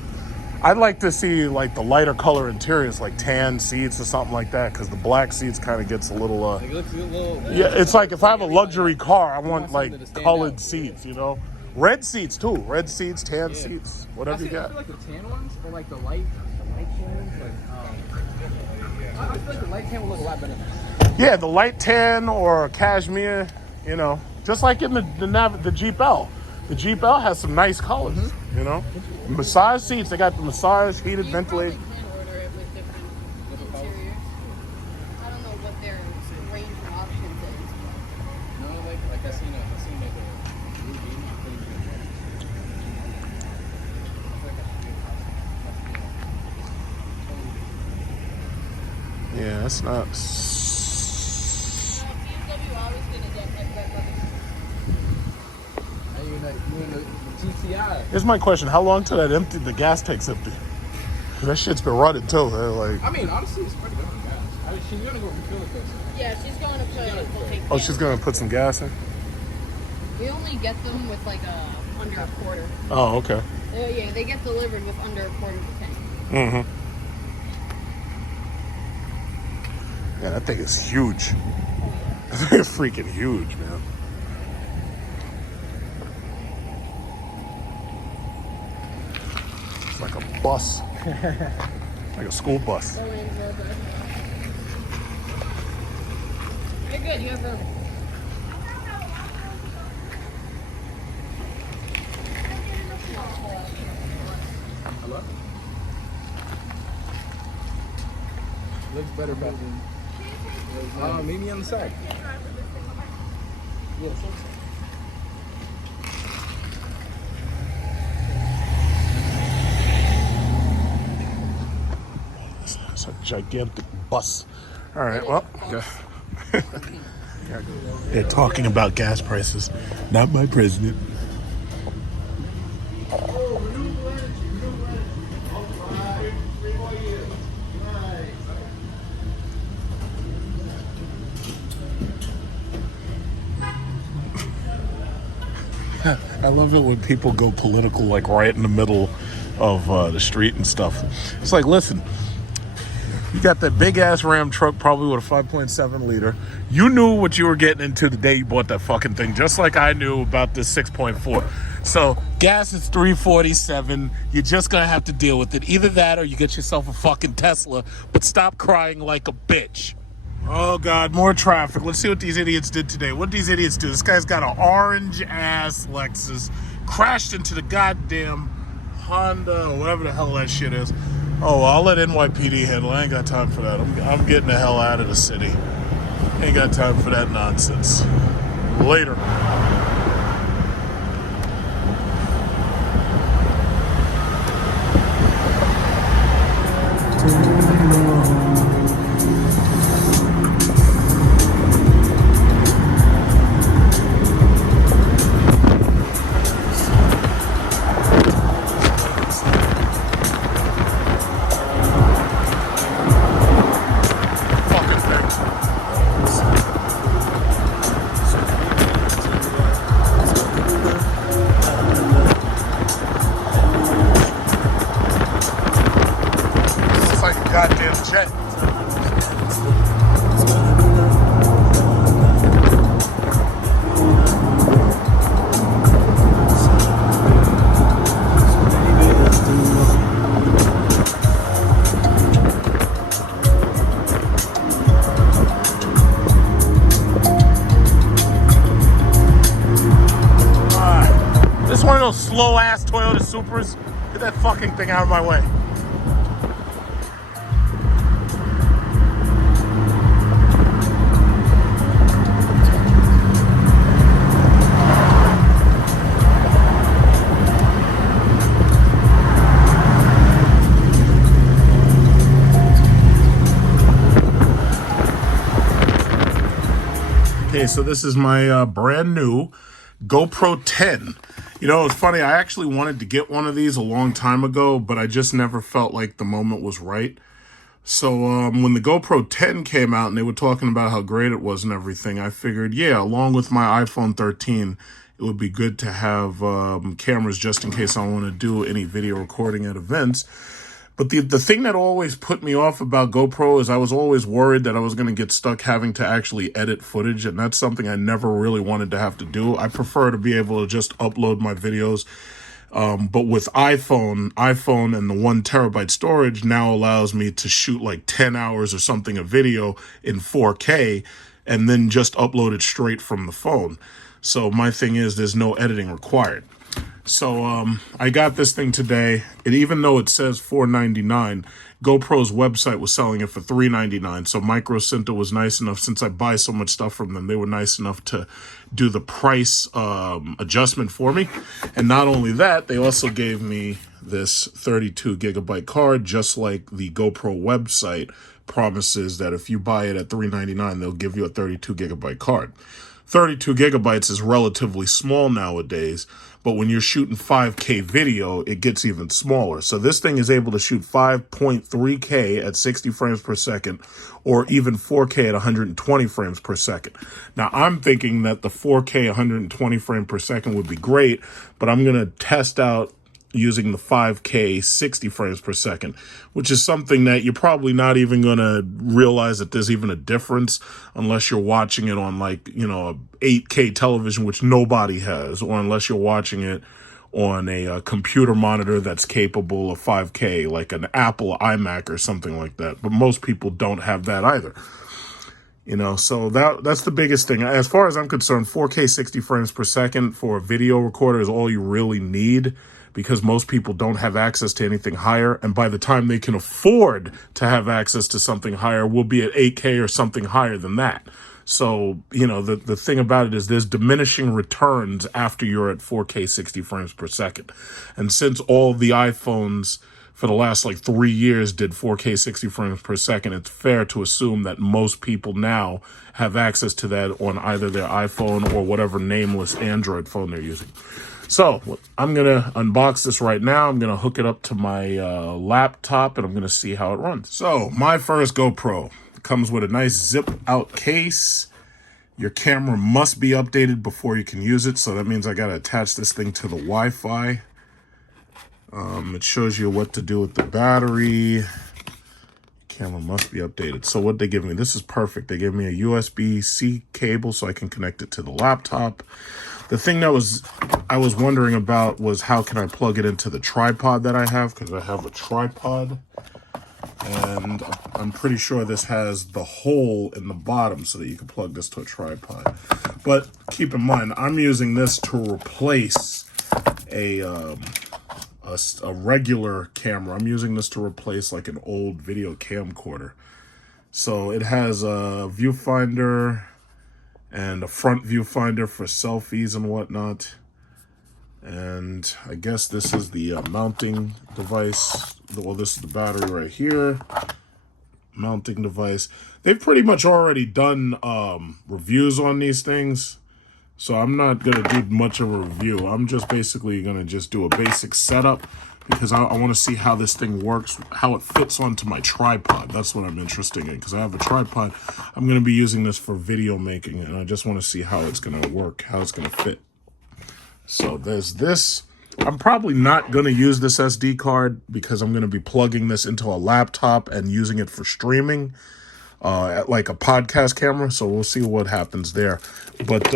I'd like to see like the lighter color interiors, like tan seats or something like that, because the black seats kind of gets a little. Like it looks a little. Yeah, it's like if I have a luxury car, I want something to like stand colored out. seats, red seats too, red seats, tan Yeah. seats, I whatever you feel got. like the tan ones or like the light tans. Like, I feel like the light tan will look a lot better than this. Yeah, the light tan or cashmere, just like in the Jeep L. The Jeep L has some nice colors, you know? Massage seats, they got the massage, heated, You ventilated. probably can order it with different interiors. I don't know what their range of options is. No, like I seen like a ruby. Yeah, that's not. BMW always gonna get like that. And you in the GTI. Here's my question: how long till that empty? The gas tanks empty? That shit's been running too. They're like, I mean, honestly, it's pretty good on gas. I mean, she's gonna go refill it first. Yeah, she's going to put. We'll take oh, she's gonna put some gas in. We only get them with like under a quarter. Oh, okay. Yeah, they get delivered with under a quarter of a tank. Mm-hmm. Yeah, that thing is huge. That thing is freaking huge, man. It's like a bus. Like a school bus. You're good. You have room. Hello? Looks better back then. Meet me on the side. Yeah, sure. It's a gigantic bus. All right, well. They're talking about gas prices. Not my president. I love it when people go political, like right in the middle of the street and stuff. It's like, listen, you got that big ass Ram truck, probably with a 5.7 liter. You knew what you were getting into the day you bought that fucking thing, just like I knew about this 6.4. So gas is $3.47. You're just gonna have to deal with it. Either that, or you get yourself a fucking Tesla. But stop crying like a bitch. Oh God, more traffic. Let's see what these idiots did today. What did these idiots do? This guy's got an orange ass Lexus, crashed into the goddamn Honda or whatever the hell that shit is. Oh, well, I'll let NYPD handle. I ain't got time for that. I'm getting the hell out of the city. Ain't got time for that nonsense. Later. It's like a goddamn jet. This is one of those slow ass Toyota Supras. Get that fucking thing out of my way. Okay, so this is my brand new GoPro 10. You know, it's funny, I actually wanted to get one of these a long time ago, but I just never felt like the moment was right. So when the GoPro 10 came out and they were talking about how great it was and everything, I figured, yeah, along with my iPhone 13, it would be good to have cameras just in case I want to do any video recording at events. But the thing that always put me off about GoPro is I was always worried that I was going to get stuck having to actually edit footage, and that's something I never really wanted to have to do. I prefer to be able to just upload my videos. But with iPhone and the 1 terabyte storage now allows me to shoot like 10 hours or something of video in 4K and then just upload it straight from the phone. So my thing is there's no editing required. So I got this thing today. And even though it says $4.99, GoPro's website was selling it for $3.99. So Micro Center was nice enough, since I buy so much stuff from them, they were nice enough to do the price adjustment for me. And not only that, they also gave me this 32 gigabyte card, just like the GoPro website promises that if you buy it at $3.99, they'll give you a 32 gigabyte card. 32 gigabytes is relatively small nowadays, but when you're shooting 5K video, it gets even smaller. So this thing is able to shoot 5.3K at 60 frames per second, or even 4K at 120 frames per second. Now, I'm thinking that the 4K 120 frame per second would be great, but I'm going to test out using the 5K 60 frames per second, which is something that you're probably not even going to realize that there's even a difference unless you're watching it on, like, you know, a 8K television, which nobody has, or unless you're watching it on a computer monitor that's capable of 5K, like an Apple iMac or something like that. But most people don't have that either. You know, so that's the biggest thing. As far as I'm concerned, 4K 60 frames per second for a video recorder is all you really need, because most people don't have access to anything higher. And by the time they can afford to have access to something higher, we'll be at 8K or something higher than that. So, you know, the thing about it is there's diminishing returns after you're at 4K 60 frames per second. And since all the iPhones for the last like 3 years did 4K 60 frames per second, it's fair to assume that most people now have access to that on either their iPhone or whatever nameless Android phone they're using. So I'm going to unbox this right now. I'm going to hook it up to my laptop, and I'm going to see how it runs. So my first GoPro comes with a nice zip out case. Your camera must be updated before you can use it. So that means I got to attach this thing to the Wi-Fi. It shows you what to do with the battery. Camera must be updated. So what they give me, this is perfect. They gave me a USB-C cable so I can connect it to the laptop. The thing that I was wondering about was how can I plug it into the tripod that I have, because I have a tripod. And I'm pretty sure this has the hole in the bottom so that you can plug this to a tripod. But keep in mind, I'm using this to replace a regular camera. I'm using this to replace like an old video camcorder. So it has a viewfinder and a front viewfinder for selfies and whatnot. And I guess this is the mounting device. Well, this is the battery right here. Mounting device. They've pretty much already done reviews on these things, so I'm not going to do much of a review. I'm just basically going to just do a basic setup, because I want to see how this thing works, how it fits onto my tripod. That's what I'm interested in, because I have a tripod. I'm going to be using this for video making, and I just want to see how it's going to work, how it's going to fit. So there's this. I'm probably not going to use this SD card, because I'm going to be plugging this into a laptop and using it for streaming, like a podcast camera. So we'll see what happens there. But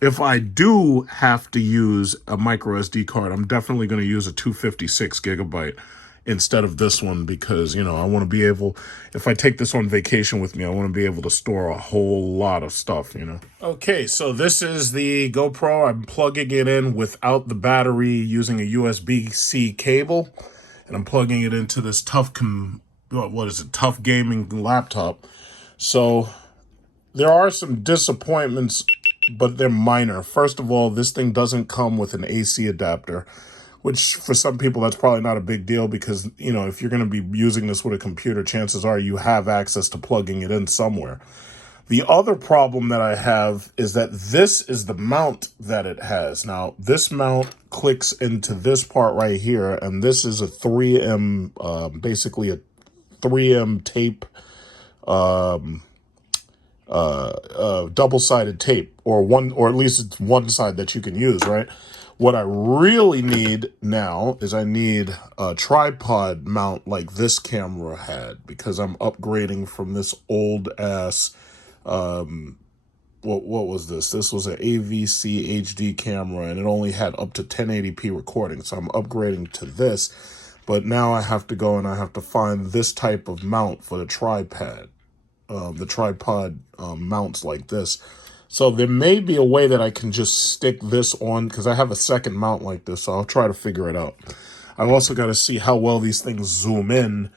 if I do have to use a micro SD card, I'm definitely going to use a 256 gigabyte instead of this one, because, you know, I want to be able, if I take this on vacation with me, I want to be able to store a whole lot of stuff, you know. Okay, so this is the GoPro. I'm plugging it in without the battery using a USB-C cable, and I'm plugging it into this tough gaming laptop. So there are some disappointments, but they're minor. First of all, this thing doesn't come with an AC adapter, which for some people that's probably not a big deal, because, you know, if you're going to be using this with a computer, chances are you have access to plugging it in somewhere. The other problem that I have is that this is the mount that it has. Now, this mount clicks into this part right here, and this is a 3M, basically a 3M tape, double-sided tape, or at least it's one side that you can use, right? What I really need now is I need a tripod mount like this camera had, because I'm upgrading from this old ass, what was this? This was an AVC HD camera, and it only had up to 1080p recording. So I'm upgrading to this, but now I have to go and I have to find this type of mount for the tripod. The tripod mounts like this. So there may be a way that I can just stick this on, because I have a second mount like this, so I'll try to figure it out. I've also got to see how well these things zoom in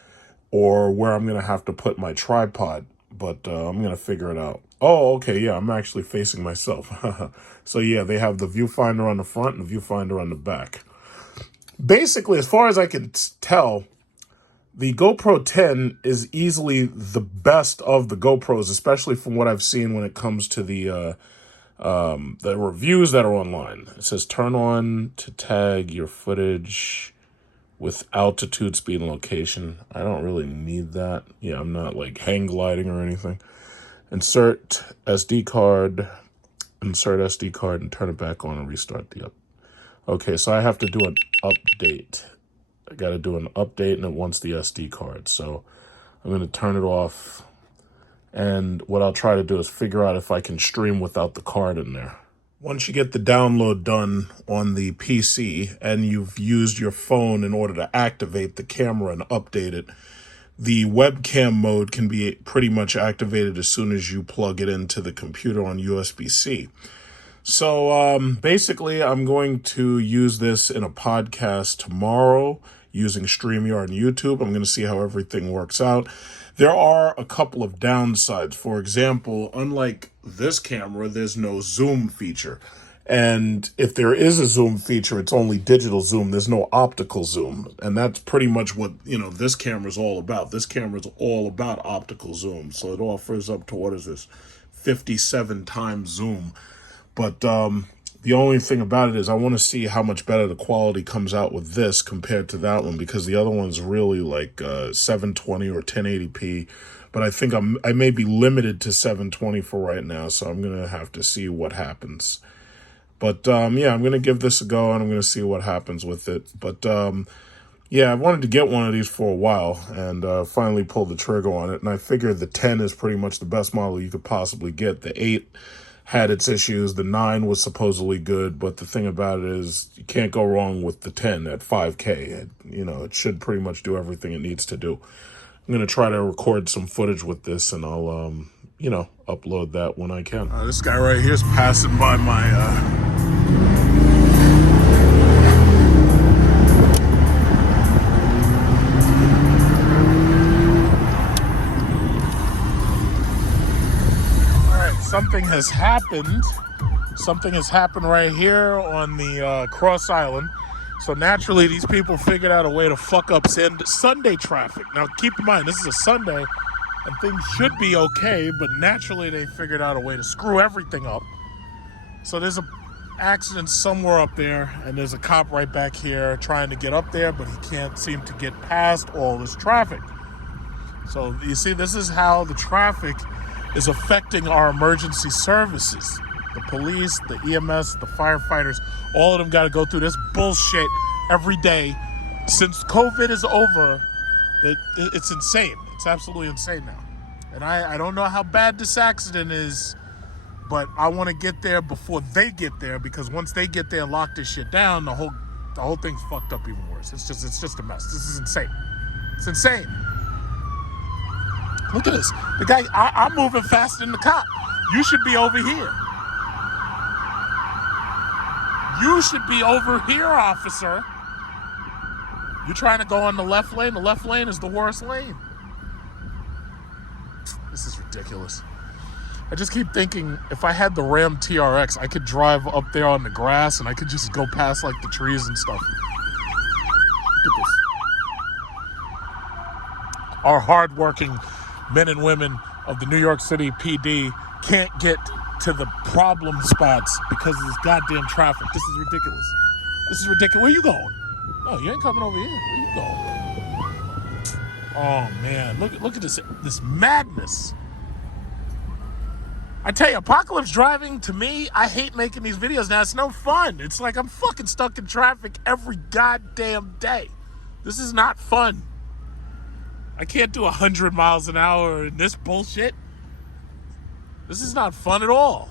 or where I'm going to have to put my tripod, but I'm going to figure it out. Oh, okay, yeah, I'm actually facing myself. So yeah, they have the viewfinder on the front and the viewfinder on the back. Basically, as far as I can tell, the GoPro 10 is easily the best of the GoPros, especially from what I've seen when it comes to the reviews that are online. It says turn on to tag your footage with altitude, speed, and location. I don't really need that. Yeah, I'm not like hang gliding or anything. Insert SD card, and turn it back on and restart the up. Okay, so I have to do an update. I got to do an update and it wants the SD card. So I'm going to turn it off. And what I'll try to do is figure out if I can stream without the card in there. Once you get the download done on the PC and you've used your phone in order to activate the camera and update it, the webcam mode can be pretty much activated as soon as you plug it into the computer on USB-C. So basically, I'm going to use this in a podcast tomorrow using StreamYard and YouTube. I'm going to see how everything works out. There are a couple of downsides. For example, unlike this camera, there's no zoom feature. And if there is a zoom feature, it's only digital zoom. There's no optical zoom. And that's pretty much what, this camera is all about. This camera is all about optical zoom. So it offers up to, 57 times zoom. But the only thing about it is I want to see how much better the quality comes out with this compared to that one, because the other one's really like 720 or 1080p. But I think I may be limited to 720 for right now, so I'm going to have to see what happens. But yeah, I'm going to give this a go, and I'm going to see what happens with it. But yeah, I wanted to get one of these for a while, and finally pulled the trigger on it. And I figured the 10 is pretty much the best model you could possibly get. The 8 had its issues. The 9 was supposedly good, but the thing about it is you can't go wrong with the 10 at 5K. It should pretty much do everything it needs to do. I'm going to try to record some footage with this, and I'll, upload that when I can. This guy right here is passing by my, Something has happened. Something has happened right here on the Cross Island. So naturally, these people figured out a way to fuck up Sunday traffic. Now, keep in mind, this is a Sunday, and things should be okay, but naturally, they figured out a way to screw everything up. So there's an accident somewhere up there, and there's a cop right back here trying to get up there, but he can't seem to get past all this traffic. So you see, this is how the traffic is affecting our emergency services. The police, the EMS, the firefighters, all of them got to go through this bullshit every day. Since COVID is over, it's insane. It's absolutely insane now. And I don't know how bad this accident is, but I want to get there before they get there, because once they get there and lock this shit down, the whole thing's fucked up even worse. It's just a mess. This is insane. It's insane. Look at this. The guy, I'm moving faster than the cop. You should be over here. You should be over here, officer. You're trying to go on the left lane. The left lane is the worst lane. This is ridiculous. I just keep thinking, if I had the Ram TRX, I could drive up there on the grass and I could just go past like the trees and stuff. Look at this. Our hardworking men and women of the New York City PD can't get to the problem spots because of this goddamn traffic. This is ridiculous. This is ridiculous. Where you going? Oh, you ain't coming over here. Where you going? Oh man, look at this madness. I tell you, apocalypse driving, to me, I hate making these videos now. It's no fun. It's like I'm fucking stuck in traffic every goddamn day. This is not fun. I can't do 100 miles an hour in this bullshit. This is not fun at all.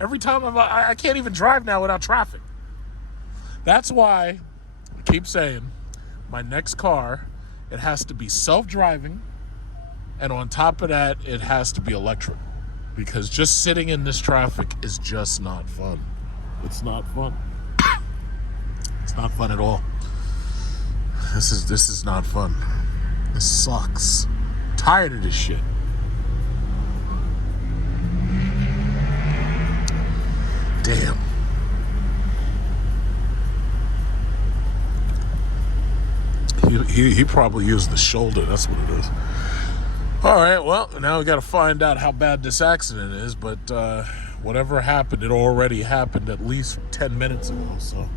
Every time I can't even drive now without traffic. That's why I keep saying my next car, it has to be self-driving, and on top of that, it has to be electric. because just sitting in this traffic is just not fun. It's not fun. It's not fun at all. This is not fun. This sucks. I'm tired of this shit. Damn. He probably used the shoulder. That's what it is. All right, well, now we got to find out how bad this accident is, but whatever happened, it already happened at least 10 minutes ago, so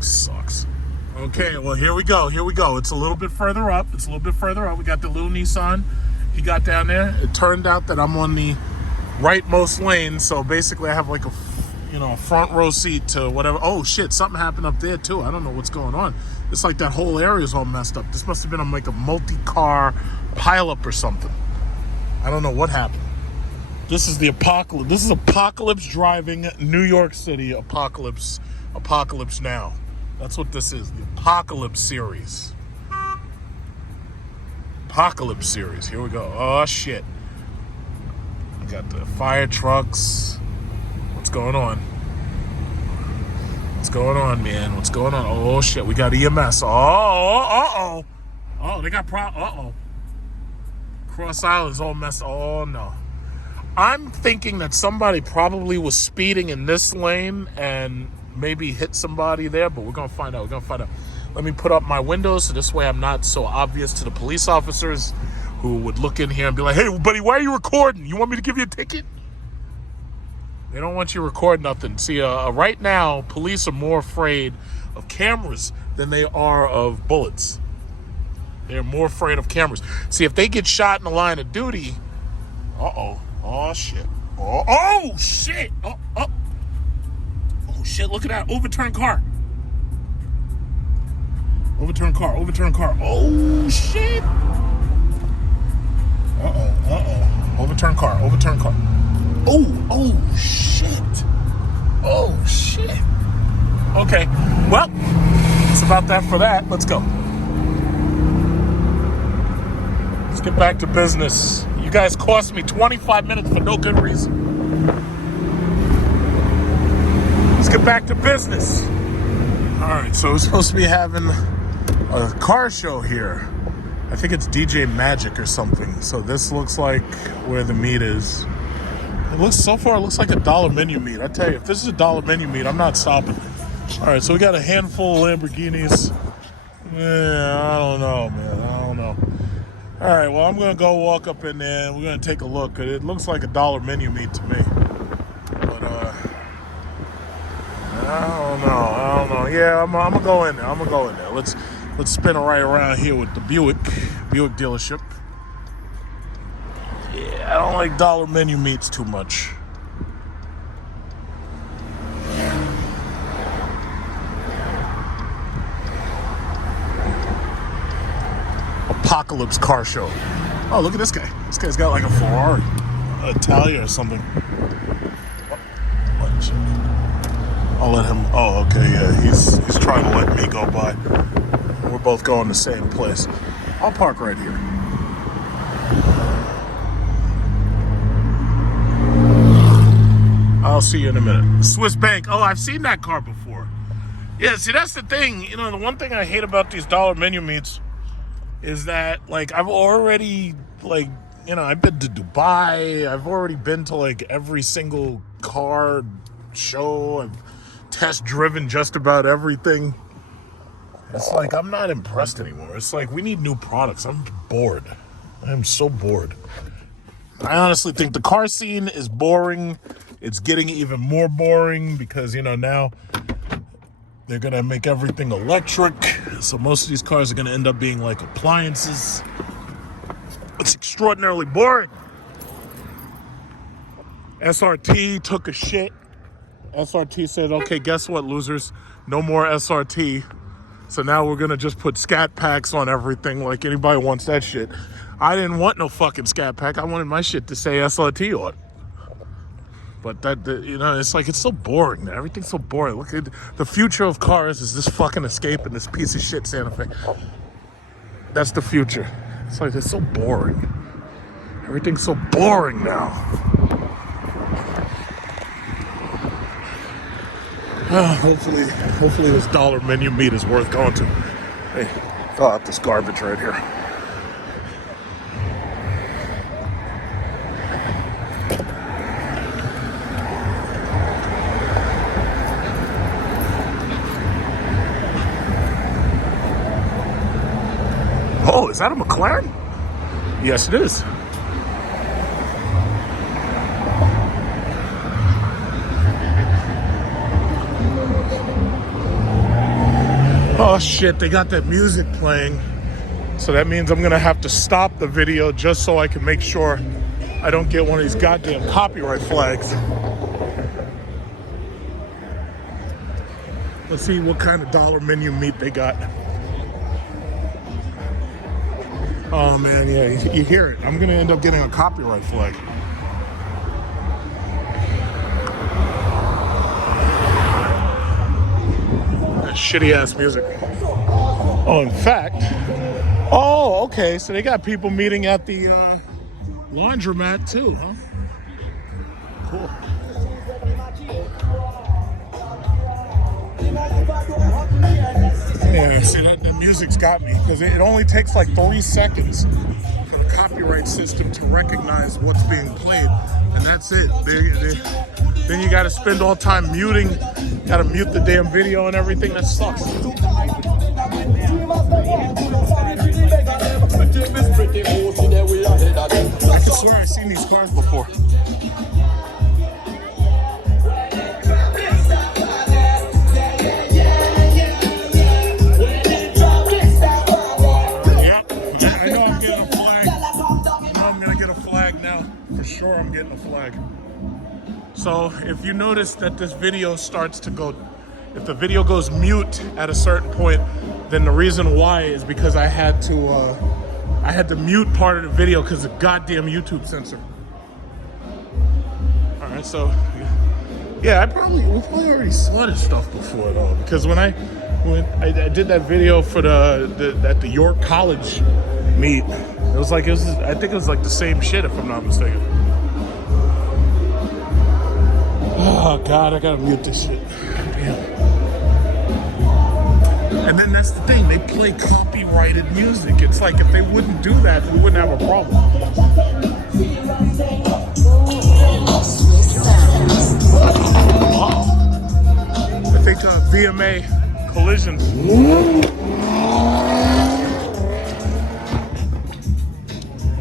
sucks. Okay, well, here we go. It's a little bit further up. We got the little Nissan. He got down there. It turned out that I'm on the rightmost lane, so basically I have like a front row seat to whatever. Oh shit, something happened up there too. I don't know what's going on. It's like that whole area is all messed up. This must have been like a multi-car pileup or something. I don't know what happened. This is the apocalypse. This is apocalypse driving New York City apocalypse now. That's what this is. The apocalypse series. Apocalypse series. Here we go. Oh shit. We got the fire trucks. What's going on? What's going on, man? What's going on? Oh shit, we got EMS. Oh, they got Cross Island's all messed. Oh no. I'm thinking that somebody probably was speeding in this lane and maybe hit somebody there, but we're gonna find out. Let me put up my windows so this way I'm not so obvious to the police officers who would look in here and be like, hey buddy, why are you recording? You want me to give you a ticket? They don't want you to record nothing. See, right now, police are more afraid of cameras than they are of bullets. They're more afraid of cameras. See, if they get shot in the line of duty, oh shit, oh shit, oh shit, look at that, overturned car. Oh shit. Overturned car. Oh shit. Okay, well, it's about that for that. Let's go. Let's get back to business. You guys cost me 25 minutes for no good reason. Let's get back to business. All right, so we're supposed to be having a car show here. I think it's DJ Magic or something. So this looks like where the meet is. It looks like $1 menu meet. I tell you, if this is a $1 menu meet, I'm not stopping. All right, so we got a handful of Lamborghinis. Yeah, I don't know, man. I don't know. All right, well, I'm going to go walk up in there and we're going to take a look. It looks like a $1 menu meet to me. But, I don't know. Yeah, I'm going to go in there. Let's spin it right around here with the Buick dealership. Yeah, I don't like $1 menu meats too much. Apocalypse car show. Oh, look at this guy. This guy's got like a Ferrari, Italia or something. I'll let him. Oh, okay, yeah. He's trying to let me go by. We're both going the same place. I'll park right here. I'll see you in a minute. Swiss Bank. Oh, I've seen that car before. Yeah, see, that's the thing. You know, the one thing I hate about these $1 menu meets is that, like, I've already, like, you know, I've been to Dubai. I've already been to, like, every single car show. I've test driven just about everything. It's like, I'm not impressed anymore. It's like, we need new products. I'm bored. I'm so bored. I honestly think the car scene is boring. It's getting even more boring because, you know, now they're going to make everything electric. So most of these cars are going to end up being like appliances. It's extraordinarily boring. SRT took a shit. SRT said, okay, guess what, losers? No more SRT. So now we're going to just put scat packs on everything like anybody wants that shit. I didn't want no fucking scat pack. I wanted my shit to say SRT on it. But that, you know, it's like, it's so boring. Everything's so boring. Look at the future of cars is this fucking Escape and this piece of shit Santa Fe. That's the future. It's like, it's so boring. Everything's so boring now. Hopefully this dollar menu meat is worth going to. Hey, fill out this garbage right here. Oh, is that a McLaren? Yes, it is. Oh shit, they got that music playing. So that means I'm gonna have to stop the video just so I can make sure I don't get one of these goddamn copyright flags. Let's see what kind of dollar menu meat they got. Oh man, yeah, you hear it. I'm gonna end up getting a copyright flag. That shitty ass music. Oh, in fact, oh, okay, so they got people meeting at the laundromat too, huh? Cool. Yeah, see that music's got me because it only takes like 3 seconds for the copyright system to recognize what's being played, and that's it. Then you got to spend all time muting, got to mute the damn video and everything. That sucks. I can swear I've seen these cars before. For sure I'm getting a flag. So if you notice that this video starts to go, if the video goes mute at a certain point, then the reason why is because I had to mute part of the video because of goddamn YouTube censor. Alright, so yeah, we probably already saw this stuff before though, because when I did that video for at the York College meet, I think it was like the same shit if I'm not mistaken. Oh God, I gotta mute this shit. Damn. And then that's the thing, they play copyrighted music. It's like if they wouldn't do that, we wouldn't have a problem. I think VMA collision.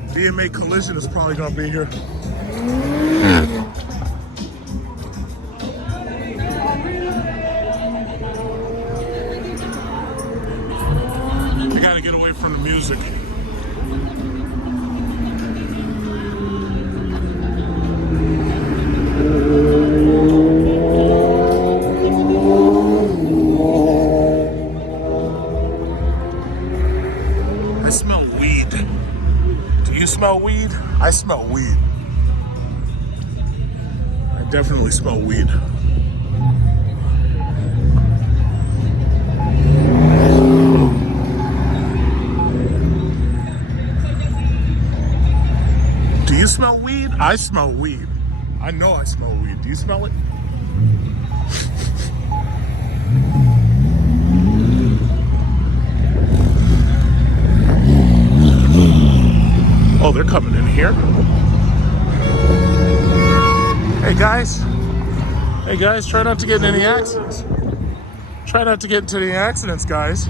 VMA collision is probably gonna be here. I gotta get away from the music. I smell weed. Do you smell weed? I smell weed. I definitely smell weed. Do you smell weed? I smell weed. I know I smell weed. Do you smell it? Oh, they're coming in here. Hey guys. Hey guys, try not to get in any accidents. Try not to get into any accidents, guys.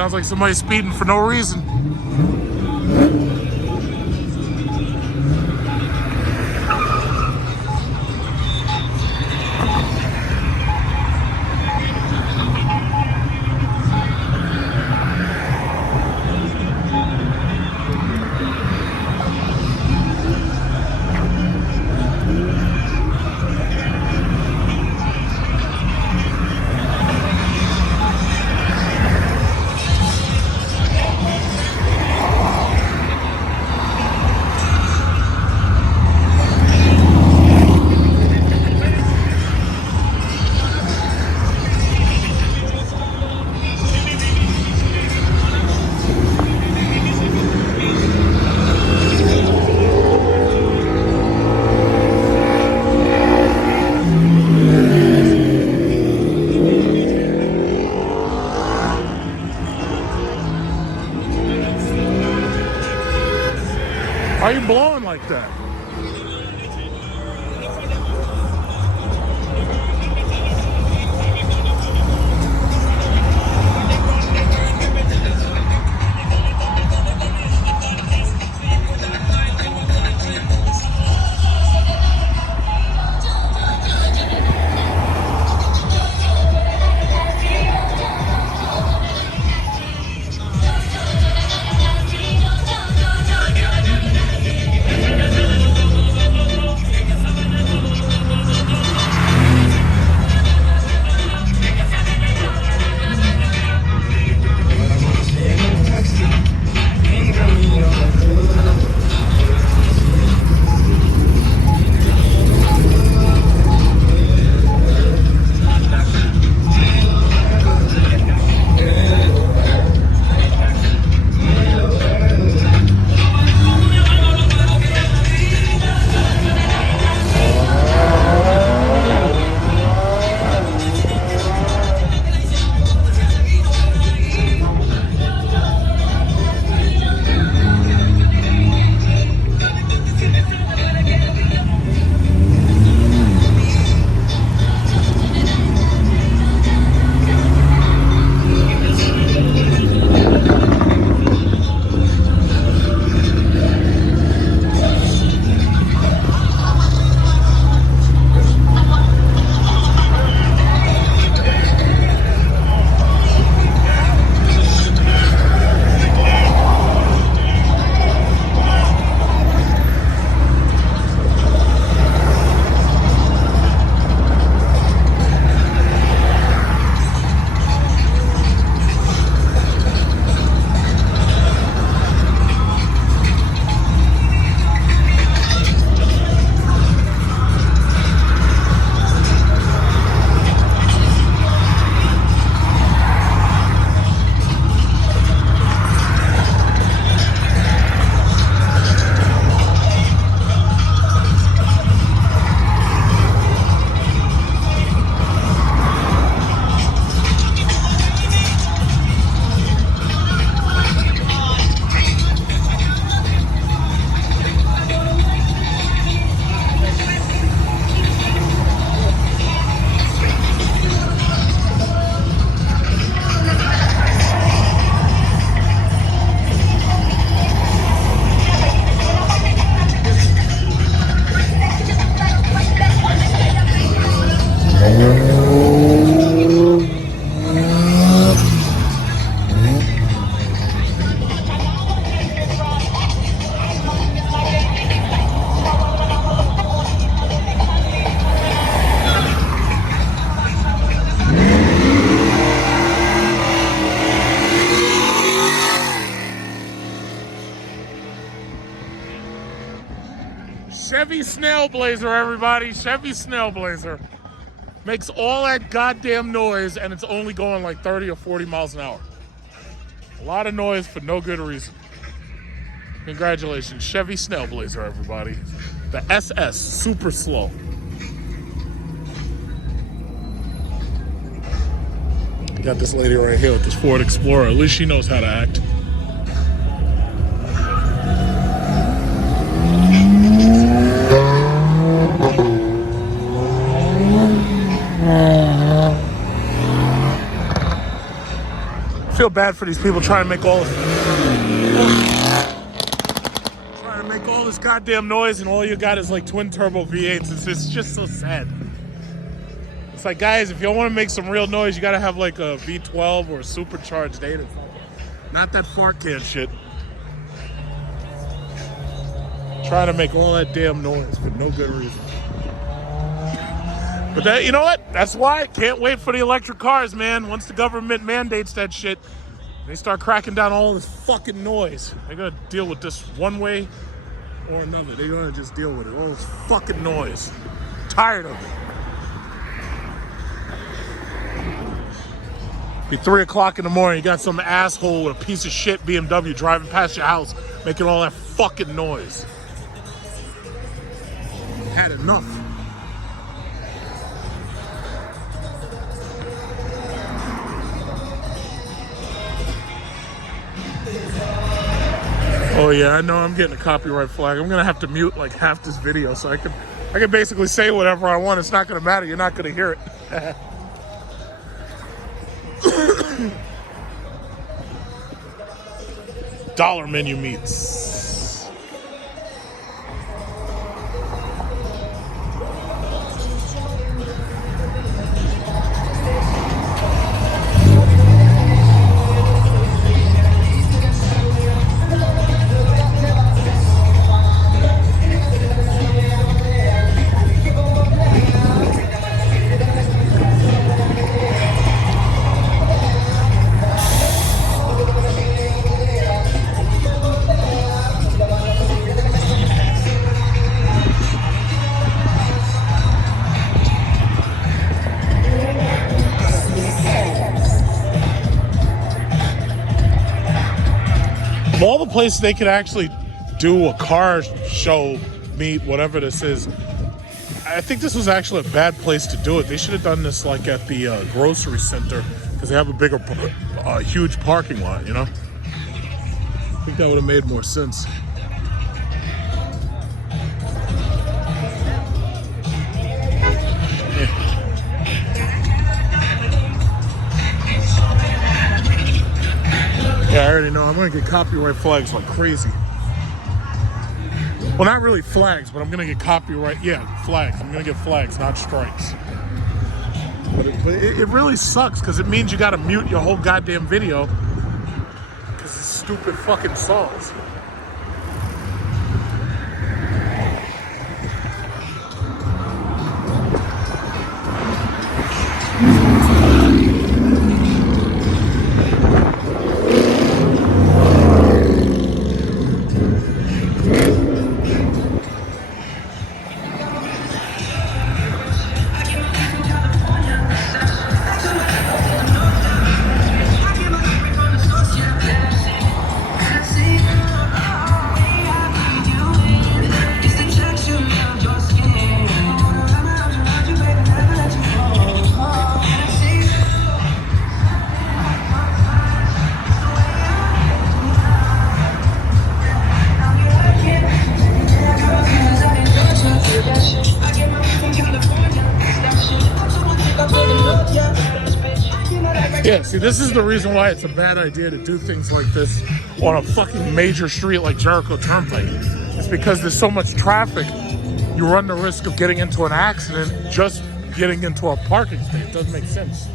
Sounds like somebody speeding for no reason. Why are you blowing like that? Chevy Snailblazer, everybody. Chevy Snailblazer. Makes all that goddamn noise and it's only going like 30 or 40 miles an hour. A lot of noise for no good reason. Congratulations, Chevy Snailblazer, everybody. The SS, super slow. Got this lady right here with this Ford Explorer. At least she knows how to act. feel bad for these people trying to make all this goddamn noise, and all you got is like twin turbo V8s. It's just so sad. It's like, guys, if you want to make some real noise, you gotta have like a V12 or a supercharged 8 or something. Not that fart can shit. Trying to make all that damn noise for no good reason. But that, you know what? That's why I can't wait for the electric cars, man. Once the government mandates that shit, they start cracking down all this fucking noise. They're gonna deal with this one way or another. They're gonna just deal with it. All this fucking noise. Tired of it. Be 3 o'clock in the morning, you got some asshole with a piece of shit BMW driving past your house, making all that fucking noise. Had enough. Oh yeah, I know I'm getting a copyright flag. I'm gonna have to mute like half this video so I can basically say whatever I want. It's not gonna matter. You're not gonna hear it. Dollar menu meats. Of all the places they could actually do a car show, meet, whatever this is, I think this was actually a bad place to do it. They should have done this like at the grocery center, because they have a bigger, huge parking lot, you know? I think that would have made more sense. Yeah, I already know. I'm gonna get copyright flags like crazy. Well, not really flags, but I'm gonna get copyright. Yeah, flags. I'm gonna get flags, not strikes. But it really sucks, because it means you gotta mute your whole goddamn video because of stupid fucking songs. Yeah, see, this is the reason why it's a bad idea to do things like this on a fucking major street like Jericho Turnpike. It's because there's so much traffic, you run the risk of getting into an accident just getting into a parking space. It doesn't make sense.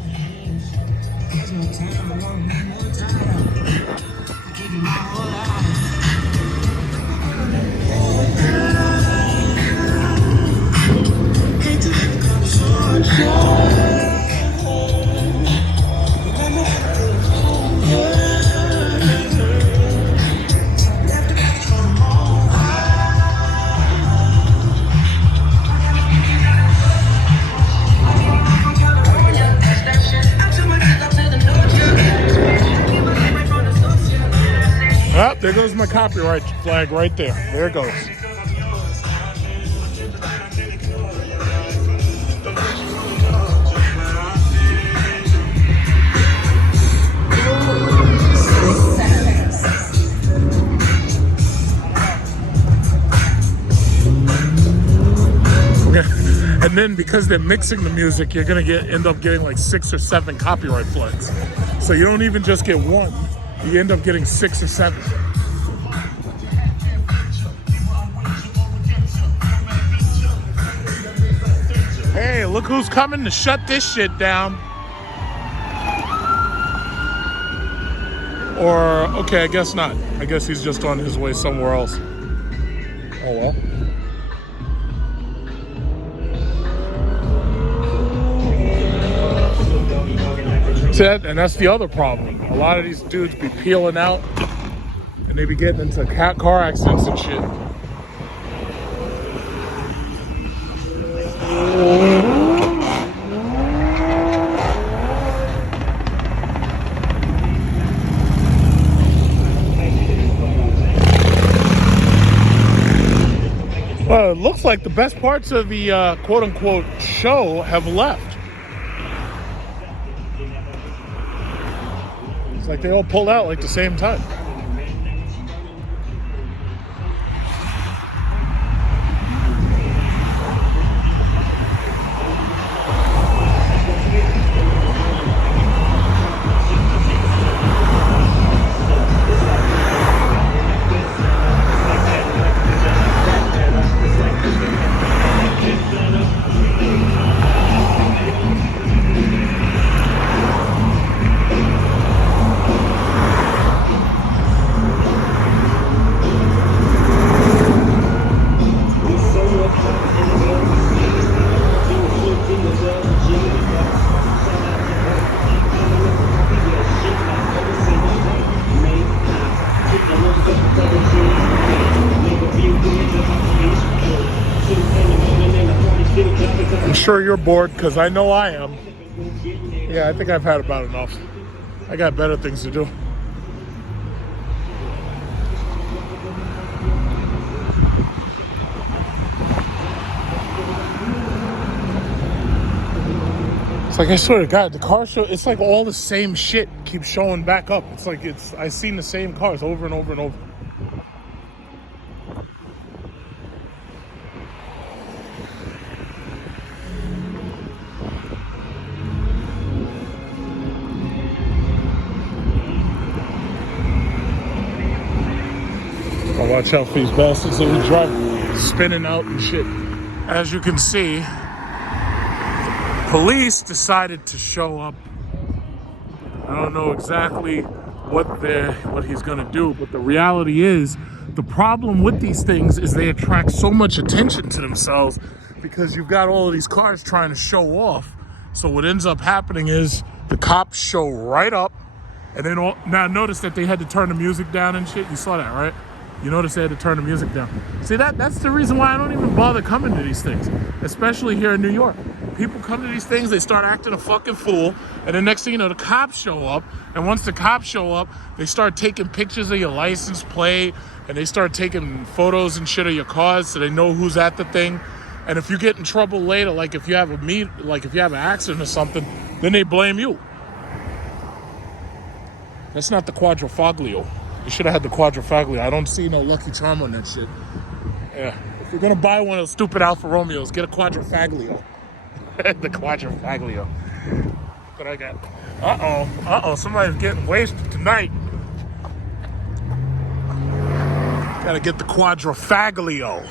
Oh, there goes my copyright flag right there. There it goes. And then because they're mixing the music, you're gonna end up getting like 6 or 7 copyright flags. So you don't even just get one, you end up getting 6 or 7. Hey, look who's coming to shut this shit down. Or, okay, I guess not. I guess he's just on his way somewhere else. Oh well. See, and that's the other problem. A lot of these dudes be peeling out and they be getting into car accidents and shit. Well, it looks like the best parts of the quote-unquote show have left. It's like they all pulled out like the same time. I'm sure you're bored, because I know I am. Yeah, I think I've had about enough. I got better things to do. It's like, I swear to God, the car show, it's like all the same shit keeps showing back up. It's like I've seen the same cars over and over and over. I'll watch out for these bastards that we drive spinning out and shit. As you can see, police decided to show up. I don't know exactly what he's gonna do, but the reality is, the problem with these things is they attract so much attention to themselves because you've got all of these cars trying to show off. So what ends up happening is the cops show right up, and then now notice that they had to turn the music down and shit. You saw that, right? You notice they had to turn the music down. See, that's the reason why I don't even bother coming to these things, especially here in New York. People come to these things, they start acting a fucking fool, and the next thing you know, the cops show up, and once the cops show up, they start taking pictures of your license plate, and they start taking photos and shit of your cars so they know who's at the thing. And if you get in trouble later, like if you have an accident or something, then they blame you. That's not the quadrifoglio. You should have had the quadrifoglio. I don't see no Lucky Charm on that shit. Yeah. If you're gonna buy one of those stupid Alfa Romeos, get a quadrifoglio. The quadrifoglio. What I got? Uh-oh, somebody's getting wasted tonight. Gotta get the quadrifoglio.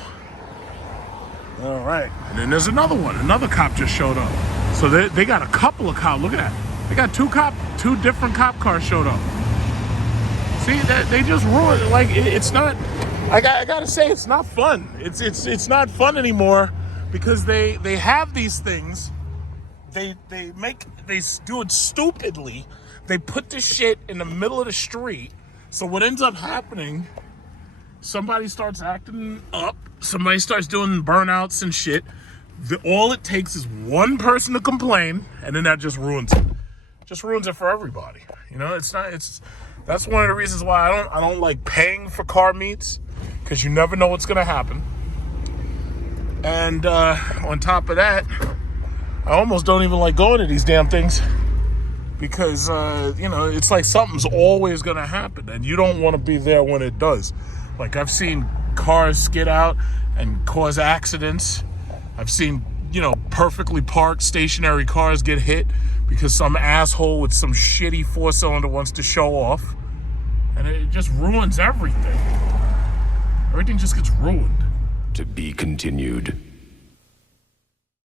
All right. And then there's another one. Another cop just showed up. So they got a couple of cops. Look at that. They got two different cop cars showed up. See, they just ruined it. Like, it's not, I gotta say, it's not fun. It's not fun anymore because they have these things. They do it stupidly. They put this shit in the middle of the street. So what ends up happening, somebody starts acting up. Somebody starts doing burnouts and shit. All it takes is one person to complain, and then that just ruins it. Just ruins it for everybody. You know, that's one of the reasons why I don't like paying for car meets, because you never know what's gonna happen. And on top of that, I almost don't even like going to these damn things because it's like something's always gonna happen, and you don't want to be there when it does. Like, I've seen cars skid out and cause accidents. I've seen you know, perfectly parked stationary cars get hit because some asshole with some shitty 4-cylinder wants to show off. And it just ruins everything. Everything just gets ruined. To be continued.